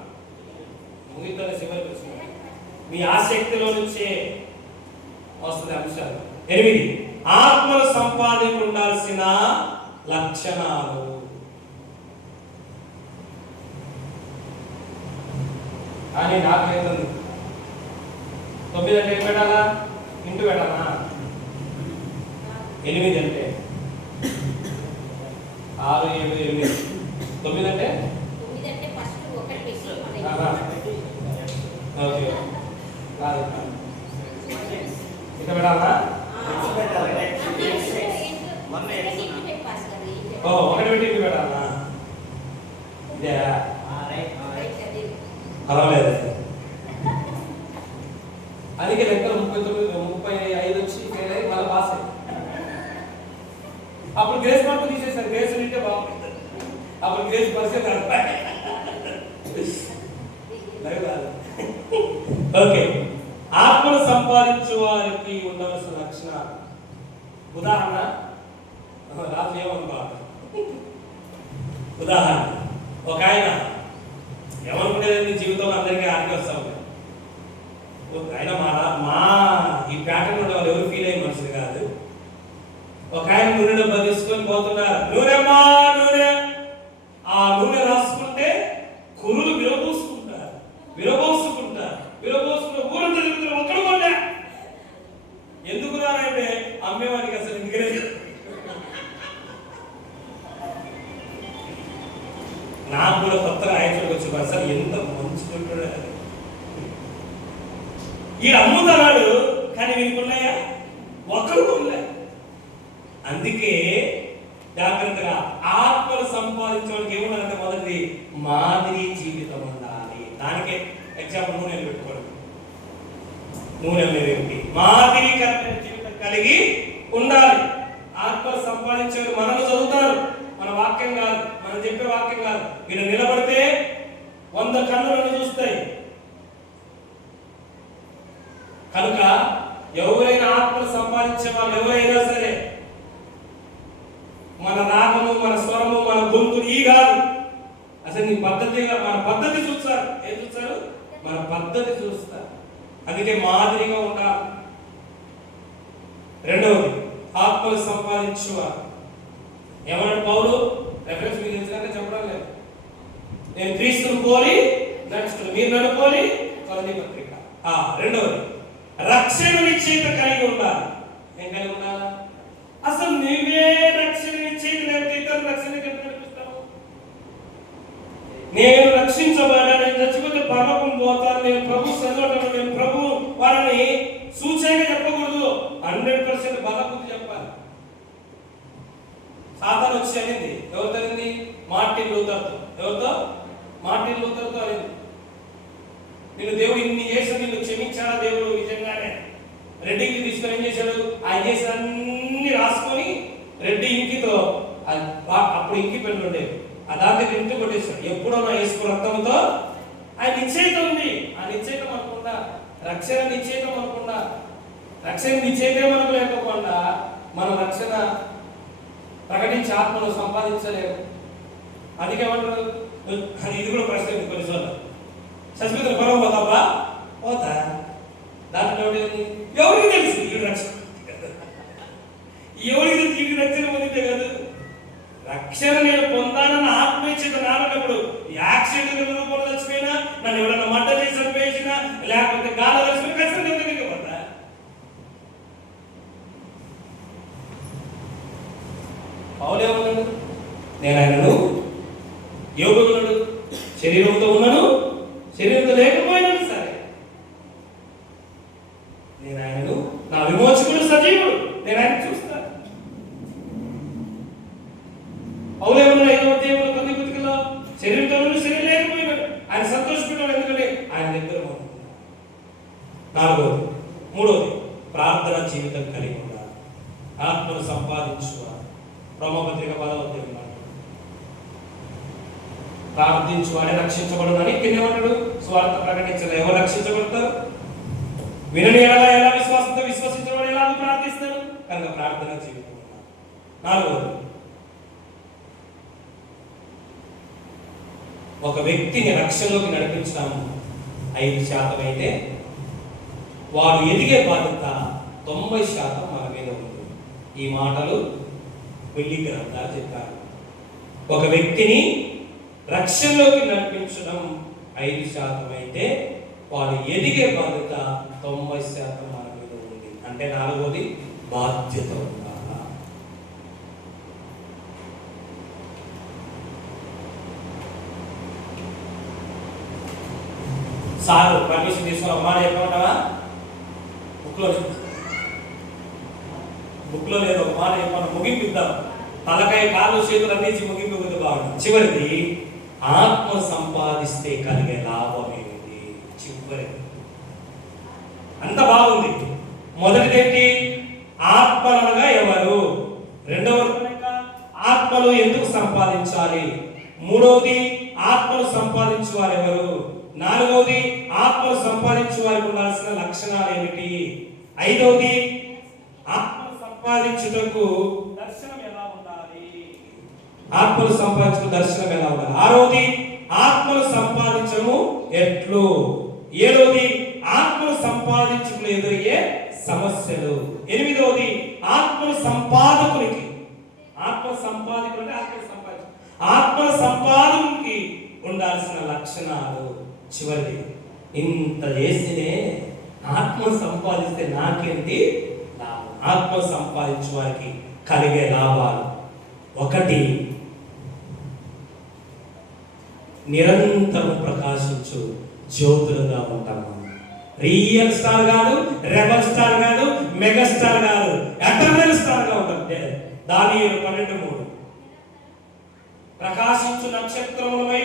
ముగిద్దాం, చివరికి వచ్చిన మీ ఆసక్తిలో నుంచే వస్తుంది అంశాలు. 8 ఆత్మను సంపాదించి ఉండాల్సిన లక్షణాలు. కానీ నాకు ఏముంది? 9 అంటే ఏం పెట్టాలా? ఇంటూ పెట్టాలా? 8 అంటే 6 7 8. 9 అంటే ఓకే కాదు ఇక పెట్టాలా? ఓ 1 పెట్టి ఇంటూ పెట్టాలా? ఇదే పర్వాలేదు. అందుకే లెక్కలు 35 వచ్చి ఫెయిల్ అయ్యి మళ్ళీ పాస్ అయ్యి అప్పుడు గ్రేస్ మార్కులు తీసేసారు. గ్రేస్ ఉంటే బాగుంటుంది. అప్పుడు గ్రేస్ పరిస్థితి ఓకే. ఆత్మను సంపాదించు వారికి ఉండవలసిన లక్షణాలు. ఉదాహరణ రాజు ఏమనుకోవాలి? ఉదాహరణ, ఒక ఆయన ఏమనుకునేది జీవితంలో అందరికీ ఆడికి వస్తాం. ఆయన మా ఈ ప్యాటర్న్ ఉండే వాళ్ళు ఎవరు ఫీల్ అయ్యే మనుషులు కాదు. ఒక ఆయన నూనె డబ్బా తీసుకొని పోతున్నారు. నూనెమ్మా నూనె. ఆ నూనె రాసుకుంటే కురులు విరబోసుకుంటారు. ఊరంతా తిరుగుతున్నారు. ఒక్కడు కొన్నా. ఎందుకు రానంటే అమ్మేవాడికి అసలు ఎందుకనే నాకు కూడా కొత్తగా ఆయనకి వచ్చి సార్ ఎంత మంచుకుంటాడు. ఈ అమ్ముతున్నాడు కానీ వీళ్ళకున్నాయా? ఒకరు కొనలే. అందుకే జాగ్రత్తగా ఆత్మను సంపాదించడానికి ఏముండాలంటే మొదటిది మాదిరి జీవితం ఉండాలి. దానికే ఎగ్జాంపుల్ నూనె పెట్టుకోవడం. నూనె ఏమిటి? మాదిరికరమైన జీవితం కలిగి ఉండాలి. ఆత్మను సంపాదించేవారు మనల్ని చదువుతారు. మన వాక్యం కాదు, మనం చెప్పే వాక్యం కాదు. మీరు నిలబడితే 100 కన్నులను చూస్తాయి. కనుక ఎవరైనా ఆత్మను సంపాదించే వాళ్ళు ఎవరైనా సరే మన రాగము, మన స్వరము, మన గొంతు ఈ కాదు. అసలు నీ పద్ధతిగా మన పద్ధతి చూస్తారు. ఏం చూస్తారు? మన పద్ధతి చూస్తారు. అందుకే మాదిరిగా ఉండాలి. రెండవది ఆత్మను సంపాదించువారు. ఏమన్నాడు పౌలు? రెఫరెన్స్ మీకు తెలిసినాక చెప్పడం లేదు. నేను క్రీస్తును పోలి నడుచుకున్నాను, మీరు నన్ను పోలి. కొలది పత్రిక. రెండవది రక్షణ నిశ్చయిత కలిగి ఉండాలి. ఏం కలిగి ఉండాలా? అసలు నీవే రక్షణ నిశ్చయిత లేకపోతే ఇతరులు రక్షణ కనిపిస్తావు. నేను రక్షించబడ్డా, నేను చచ్చిపోతే పరలోకం పోతాను, నేను ప్రభు చదవటం, నేను ప్రభు వారిని సూచనగా చెప్పకూడదు. 100% బలబుద్ధి చెప్పాలి. సాతాను వచ్చి అనింది. ఎవరితో అనింది? మార్టిన్ లూథర్తో. ఎవరితో? మార్టిన్ లూథర్తో అనింది. నిన్ను దేవుడు ఇన్ని చేసి నిన్ను క్షమించాడా దేవుడు? నిజంగానే. రెడ్డికి తీసుకొని ఏం చేశాడు? ఆయన చేసిన అన్ని రాసుకొని రెడ్డి ఇంకితో అప్పుడు ఇంకి పెళ్ళి ఉండేది. ఆ దాని దగ్గర ఇంటి కొట్టేశాడు. ఎప్పుడో నా యేసు రక్తంతో ఆయన నిశ్చయిత ఉంది. ఆ నిశ్చయితం అనుకుండా, రక్షణ నిశ్చయితం అనుకుండా, రక్షణ నిశ్చయితే మనకు లేకపోకుండా మన రక్షణ ప్రకటించి ఆత్మను సంపాదించలేము. అందుకే ఏమంటారు? ఇది కూడా ప్రశ్న కొన్నిసార్లు చచ్చిపోతే పరమ పోతావా? పోతా. దాంట్లో ఎవరికి తెలుసు ఈ రక్షణ? ఎవరికి తెలుసు ఈ రక్షణ పొందితే కాదు. రక్షణ నేను పొందానన్న ఆత్మీయత నానప్పుడు యాక్సిడెంట్ రూపంలో చచ్చిపోయినా, నన్ను ఎవరైనా మంట చేసి చంపేసినా, లేకపోతే గాలి చచ్చిపోయినా ఖచ్చితంగా ఎవరికి పోతా. పౌలేమన్నాడు? నేను ఆయనను యోగున్నాడు, శరీరంతో ఉన్నాను, శరీరంతో లేకపోయినాడు సరే, నేను ఆయనను నా విమోచకుడు సజీవుడు, నేను ఆయన చూస్తాను. పౌలేమన్నాడు 5వ అధ్యాయంలో 10 శరీరంతో శరీరం లేకపోయినాడు, ఆయన సంతోషపడ్డాడు. ఎందుకంటే ఆయన దగ్గర ఉంది. 4వది 3వది ప్రార్థన జీవితం కలిగి ఉండాలి. ఆత్మను సంపాదించుకోవాలి. రోమపత్రిక 10వ అధ్యాయం ప్రార్థించువాడే రక్షించబడునని కిందేమంటాడు? స్వార్థ ప్రకటించాలి. ఎవరు రక్షించబడతారు? వినని ఎలా విశ్వాసంతో విశ్వసించిన వాడు ఎలా ప్రార్థిస్తాడు? కనుక ప్రార్థన జీవితం. నాలుగవది, ఒక వ్యక్తిని రక్షణలోకి నడిపించడం 5% అయితే వాడు ఎదిగే బాధ్యత 90% మన మీద ఉంది. ఈ మాటలు వెల్లి గ్రంథాలు చెప్పారు. ఒక వ్యక్తిని రక్షణలోకి నడిపించడం 5% అయితే వాడు ఎదిగే బాధ్యత 90% మన మీద ఉంది. అంటే నాలుగవది బాధ్యత ఉండాలి. సార్ పర్మిషన్ తీసుకుని మాట చెప్పమంటావా? బుక్లో లేదు, ఒక మాట చెప్పాను, ముగింపిద్దాం. తలకాయ కాళ్ళు చేతులు అందించి ముగింపు బాగుంటుంది. చివరిది, ఆత్మ సంపాదిస్తే కలిగే లాభం ఏమిటి? చివరిది అంత బాగుంది. మొదటిదేంటి? ఆత్మలుగా ఎవరు? రెండవది, ఆత్మలు ఎందుకు సంపాదించాలి? మూడవది, ఆత్మలు సంపాదించు వారు ఎవరు? నాలుగవది, ఆత్మలు సంపాదించు వారికి ఉండాల్సిన లక్షణాలు ఏమిటి? ఐదవది, ఆత్మలు సంపాదించుటకు దర్శనం ఎలా ఉండాలి? ఆత్మలు సంపాదించుటకు దర్శనం ఎలా ఉండాలి? ఆరవది, ఆత్మలు సంపాదించము ఎట్లు? ఏడవది, ఆత్మలు సంపాదించుటకు ఎదురయ్యే సమస్యలు. ఎనిమిదవది, ఆత్మల సంపాదకునికి, ఆత్మ సంపాదకుడు అంటే ఆత్మ సంపాదకునికి ఉండాల్సిన లక్షణాలు. చివరిది, ఇంత చేస్తేనే ఆత్మ సంపాదిస్తే నాకేంటి లాభం? ఆత్మ సంపాదించే వారికి కలిగే లాభాలు. ఒకటి, నిరంతరం ప్రకాశించు జ్యోతులుగా ఉంటాము. రియల్ స్టార్ కాదు, రెబల్ స్టార్ కాదు, మెగా స్టార్ కాదు, ఎటర్నల్ స్టార్ గా ఉంటాం. దానియేలు 12:3 ప్రకాశించు నక్షత్రములపై